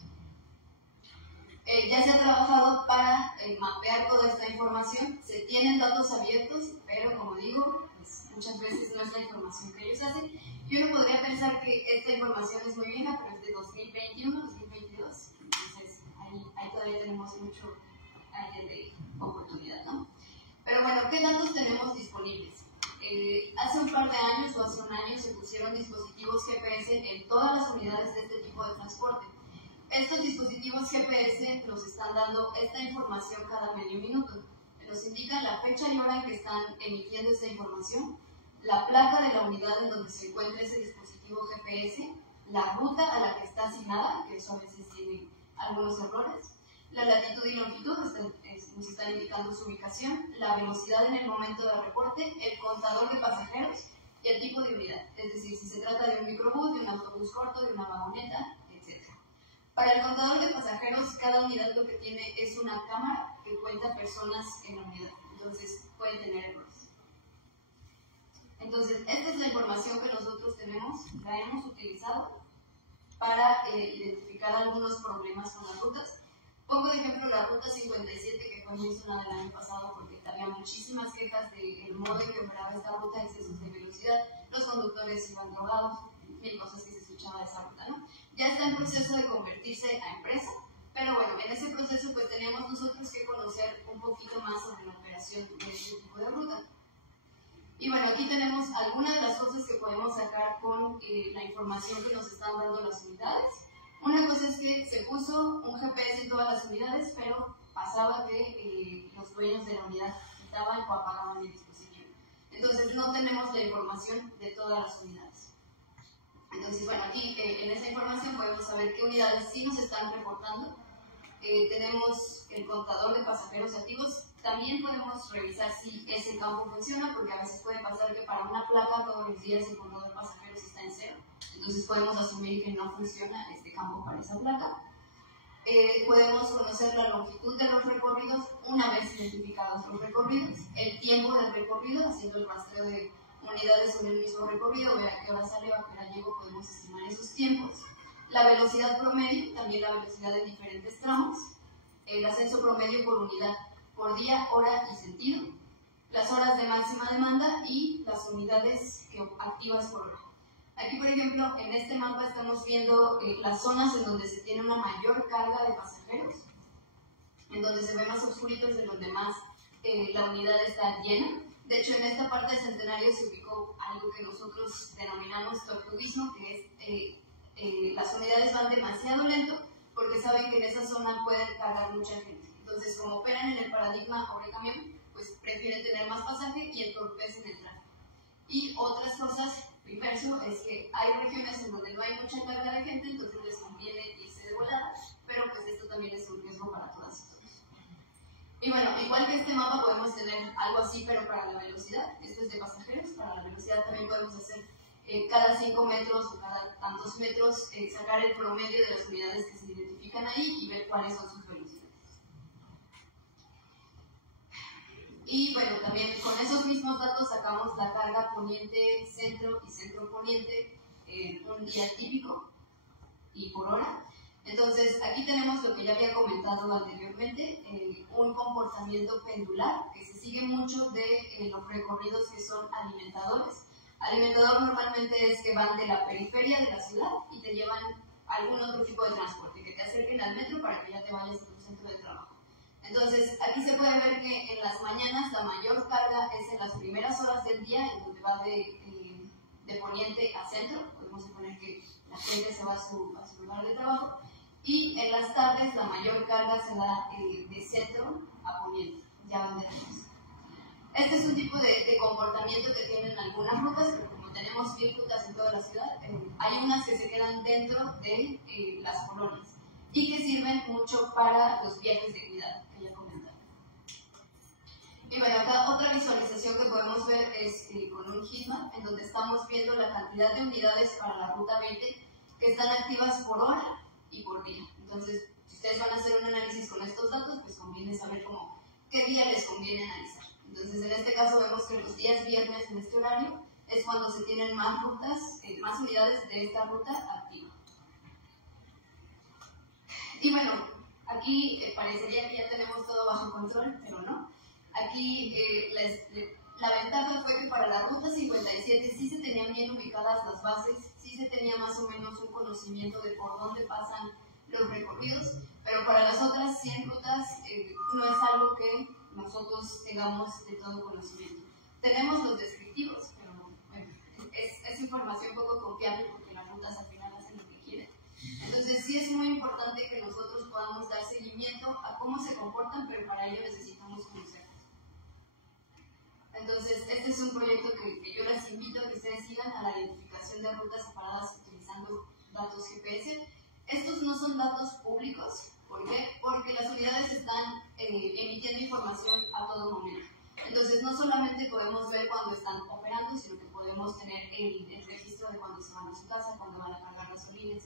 Ya se ha trabajado para mapear toda esta información, se tienen datos abiertos, pero como digo, pues, muchas veces no es la información que ellos hacen. Y uno podría pensar que esta información es muy vieja, pero es de 2021, 2022. todavía tenemos mucho área de oportunidad, ¿no? Pero bueno, ¿qué datos tenemos disponibles? Hace un par de años o hace un año se pusieron dispositivos GPS en todas las unidades de este tipo de transporte. Estos dispositivos GPS nos están dando esta información cada medio minuto. Nos indican la fecha y hora en que están emitiendo esta información, la placa de la unidad en donde se encuentra ese dispositivo GPS, la ruta a la que está asignada, que eso a veces tiene algunos errores, la latitud y longitud, nos están indicando su ubicación, la velocidad en el momento de reporte, el contador de pasajeros y el tipo de unidad, es decir, si se trata de un microbús, de un autobús corto, de una vagoneta, etc. Para el contador de pasajeros, cada unidad lo que tiene es una cámara que cuenta personas en la unidad, entonces puede tener errores. Entonces, esta es la información que nosotros la hemos utilizado para identificar algunos problemas con las rutas. Pongo de ejemplo la ruta 57 que fue mencionada el año pasado porque había muchísimas quejas del modo en que operaba esta ruta, excesos de velocidad, los conductores iban drogados, mil cosas que se escuchaban de esa ruta, ¿no? Ya está en proceso de convertirse a empresa, pero bueno, en ese proceso pues teníamos nosotros que conocer un poquito más sobre la operación de este tipo de ruta. Y bueno, aquí tenemos algunas de las cosas que podemos sacar con la información que nos están dando las unidades. Una cosa es que se puso un GPS en todas las unidades, pero pasaba que los dueños de la unidad quitaban o apagaban el dispositivo. Entonces no tenemos la información de todas las unidades. Entonces, bueno, aquí en esa información podemos saber qué unidades sí nos están reportando. Tenemos el contador de pasajeros activos. También podemos revisar si ese campo funciona, porque a veces puede pasar que para una placa todos los días el contador de pasajeros está en cero. Entonces podemos asumir que no funciona este campo para esa placa. Podemos conocer la longitud de los recorridos una vez identificados los recorridos, el tiempo del recorrido, haciendo el rastreo de unidades en el mismo recorrido, ver a qué hora sale o a qué hora llego, podemos estimar esos tiempos. La velocidad promedio, también la velocidad en diferentes tramos, el ascenso promedio por unidad, por día, hora y sentido, las horas de máxima demanda y las unidades activas por hora. Aquí, por ejemplo, en este mapa estamos viendo las zonas en donde se tiene una mayor carga de pasajeros, en donde se ve más oscuritos, en donde más la unidad está llena. De hecho, en esta parte de Centenario se ubicó algo que nosotros denominamos tortuguismo, que es las unidades van demasiado lento porque saben que en esa zona puede cargar mucha gente. Entonces, como operan en el paradigma hombre-camión, pues prefieren tener más pasaje y entorpecen el tráfico. Y otras cosas, primero, es que hay regiones en donde no hay mucha carga de gente, entonces les conviene irse de volada, pero pues esto también es un riesgo para todas nosotros. Y bueno, igual que este mapa podemos tener algo así, pero para la velocidad. Esto es de pasajeros. Para la velocidad también podemos hacer cada 5 metros o cada tantos metros, sacar el promedio de las unidades que se identifican ahí y ver cuáles son sus velocidades. Y bueno, también con esos mismos datos sacamos la carga poniente, centro y centro poniente un día típico y por hora. Entonces, aquí tenemos lo que ya había comentado anteriormente, un comportamiento pendular que se sigue mucho de los recorridos que son alimentadores. Alimentador normalmente es que van de la periferia de la ciudad y te llevan algún otro tipo de transporte, que te acerquen al metro para que ya te vayas a tu centro de trabajo. Entonces, aquí se puede ver que en las mañanas la mayor carga es en las primeras horas del día, en donde va de poniente a centro. Podemos suponer que la gente se va a su lugar de trabajo. Y en las tardes la mayor carga se da de centro a poniente, ya donde tenemos. Este es un tipo de comportamiento que tienen algunas rutas, pero como tenemos 1000 rutas en toda la ciudad, hay unas que se quedan dentro de las colonias y que sirven mucho para los viajes de cuidado, que ya comentaba. Y bueno, acá otra visualización que podemos ver es con un heatmap, en donde estamos viendo la cantidad de unidades para la ruta 20 que están activas por hora y por día. Entonces, si ustedes van a hacer un análisis con estos datos, pues conviene saber qué día les conviene analizar. Entonces, en este caso vemos que los días viernes en este horario es cuando se tienen más rutas, más unidades de esta ruta activa. Y bueno, aquí parecería que ya tenemos todo bajo control, pero no. Aquí la ventaja fue que para la ruta 57 sí se tenían bien ubicadas las bases, sí se tenía más o menos un conocimiento de por dónde pasan los recorridos, pero para las otras 100 nosotros tengamos de todo conocimiento. Tenemos los descriptivos, pero bueno, es información poco confiable porque las rutas al final hacen lo que quieren. Entonces sí es muy importante que nosotros podamos dar seguimiento a cómo se comportan, pero para ello necesitamos conocerlos. Entonces este es un proyecto que yo les invito a que ustedes sigan, a la identificación de rutas separadas utilizando datos GPS. Estos no son datos públicos. ¿Por qué? Porque las unidades están emitiendo información a todo momento. Entonces no solamente podemos ver cuando están operando, sino que podemos tener el registro de cuando se van a su casa, cuando van a cargar gasolina, etc.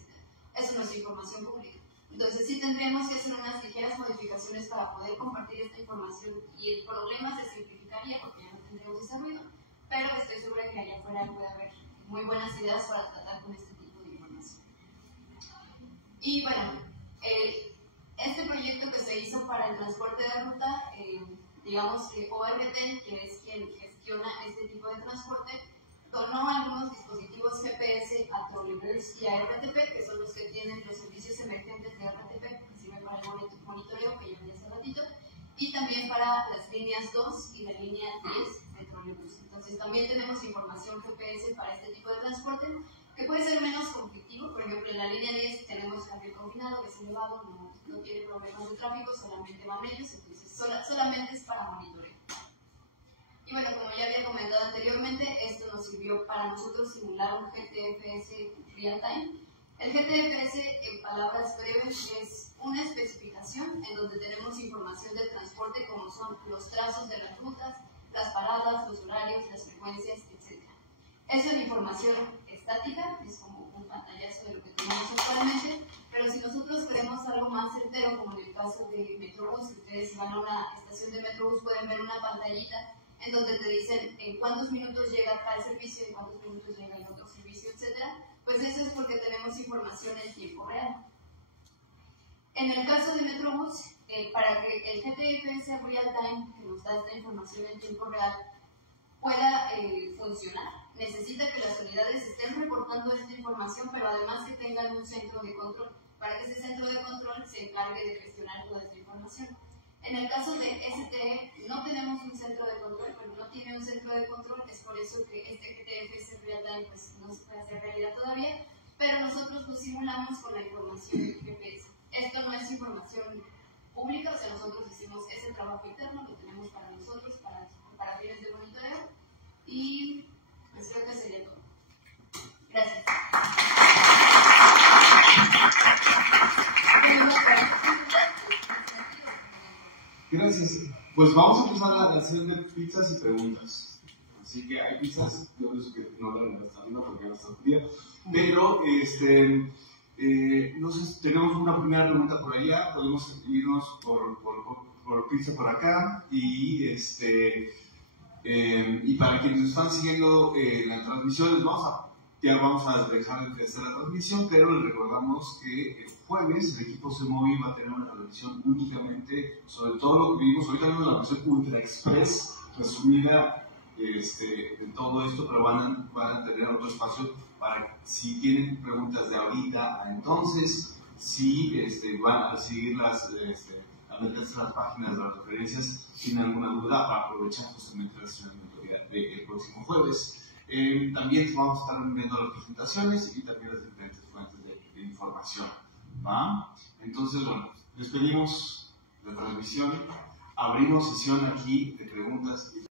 Eso no es información pública. Entonces sí tendríamos que hacer unas ligeras modificaciones para poder compartir esta información, y el problema se simplificaría porque ya no tendríamos ese ruido, pero estoy segura que allá afuera puede haber muy buenas ideas para tratar con este tipo de información. Y bueno, este proyecto que se hizo para el transporte de ruta, digamos que ORT, que es quien gestiona este tipo de transporte, donó algunos dispositivos GPS a Trolleybus y a RTP, que son los que tienen los servicios emergentes de RTP, que sirven para el monitoreo que ya vi hace ratito, y también para las líneas 2 y la línea 10 de Trolleybus. Entonces también tenemos información GPS para este tipo de transporte, que puede ser menos conflictivo. Por ejemplo, en la línea 10 tenemos carril confinado, que es elevado, no tiene problemas de tráfico, solamente van ellos, entonces solamente es para monitoreo. Y bueno, como ya había comentado anteriormente, esto nos sirvió para nosotros simular un GTFS real time. El GTFS, en palabras breves, es una especificación en donde tenemos información del transporte, como son los trazos de las rutas, las paradas, los horarios, las frecuencias, etc. Eso es información estática, es como un pantallazo de lo que tenemos actualmente, pero si nosotros queremos algo más certero, como en el caso de Metrobús, si ustedes van a una estación de Metrobús pueden ver una pantallita en donde te dicen en cuántos minutos llega tal servicio, en cuántos minutos llega el otro servicio, etc. Pues eso es porque tenemos información en tiempo real. En el caso de Metrobús, para que el GTFS real time, que nos da esta información en tiempo real, pueda funcionar, necesita que las unidades estén reportando esta información, pero además que tengan un centro de control, para que ese centro de control se encargue de gestionar toda esta información. En el caso de STE, no tenemos un centro de control, pero no tiene un centro de control, es por eso que este GTFS real time pues, no se puede hacer realidad todavía, pero nosotros lo simulamos con la información del GPS. Esto no es información pública, o sea, nosotros hicimos ese trabajo interno, lo tenemos para nosotros, para fines de monitoreo, y pues creo que sería todo. Gracias. Gracias. Pues vamos a empezar a hacer de pizzas y preguntas. Así que hay pizzas, yo no sé que no valen hasta una porque no está fría, pero no sé, tenemos una primera pregunta por allá, podemos irnos por pizza por acá, y para quienes nos están siguiendo la transmisión, ya vamos a dejar de hacer la transmisión, pero les recordamos que el jueves el equipo CEMOVI va a tener una transmisión únicamente sobre todo lo que vimos. Ahorita vimos la versión Ultra Express resumida de todo esto, pero van a tener otro espacio para si tienen preguntas de ahorita a entonces, si van a seguir a meterse en las páginas de las referencias sin alguna duda, para aprovechar justamente la sesión del próximo jueves. También vamos a estar viendo las presentaciones y también las diferentes fuentes de información, ¿va? Entonces, bueno, despedimos la transmisión, abrimos sesión aquí de preguntas y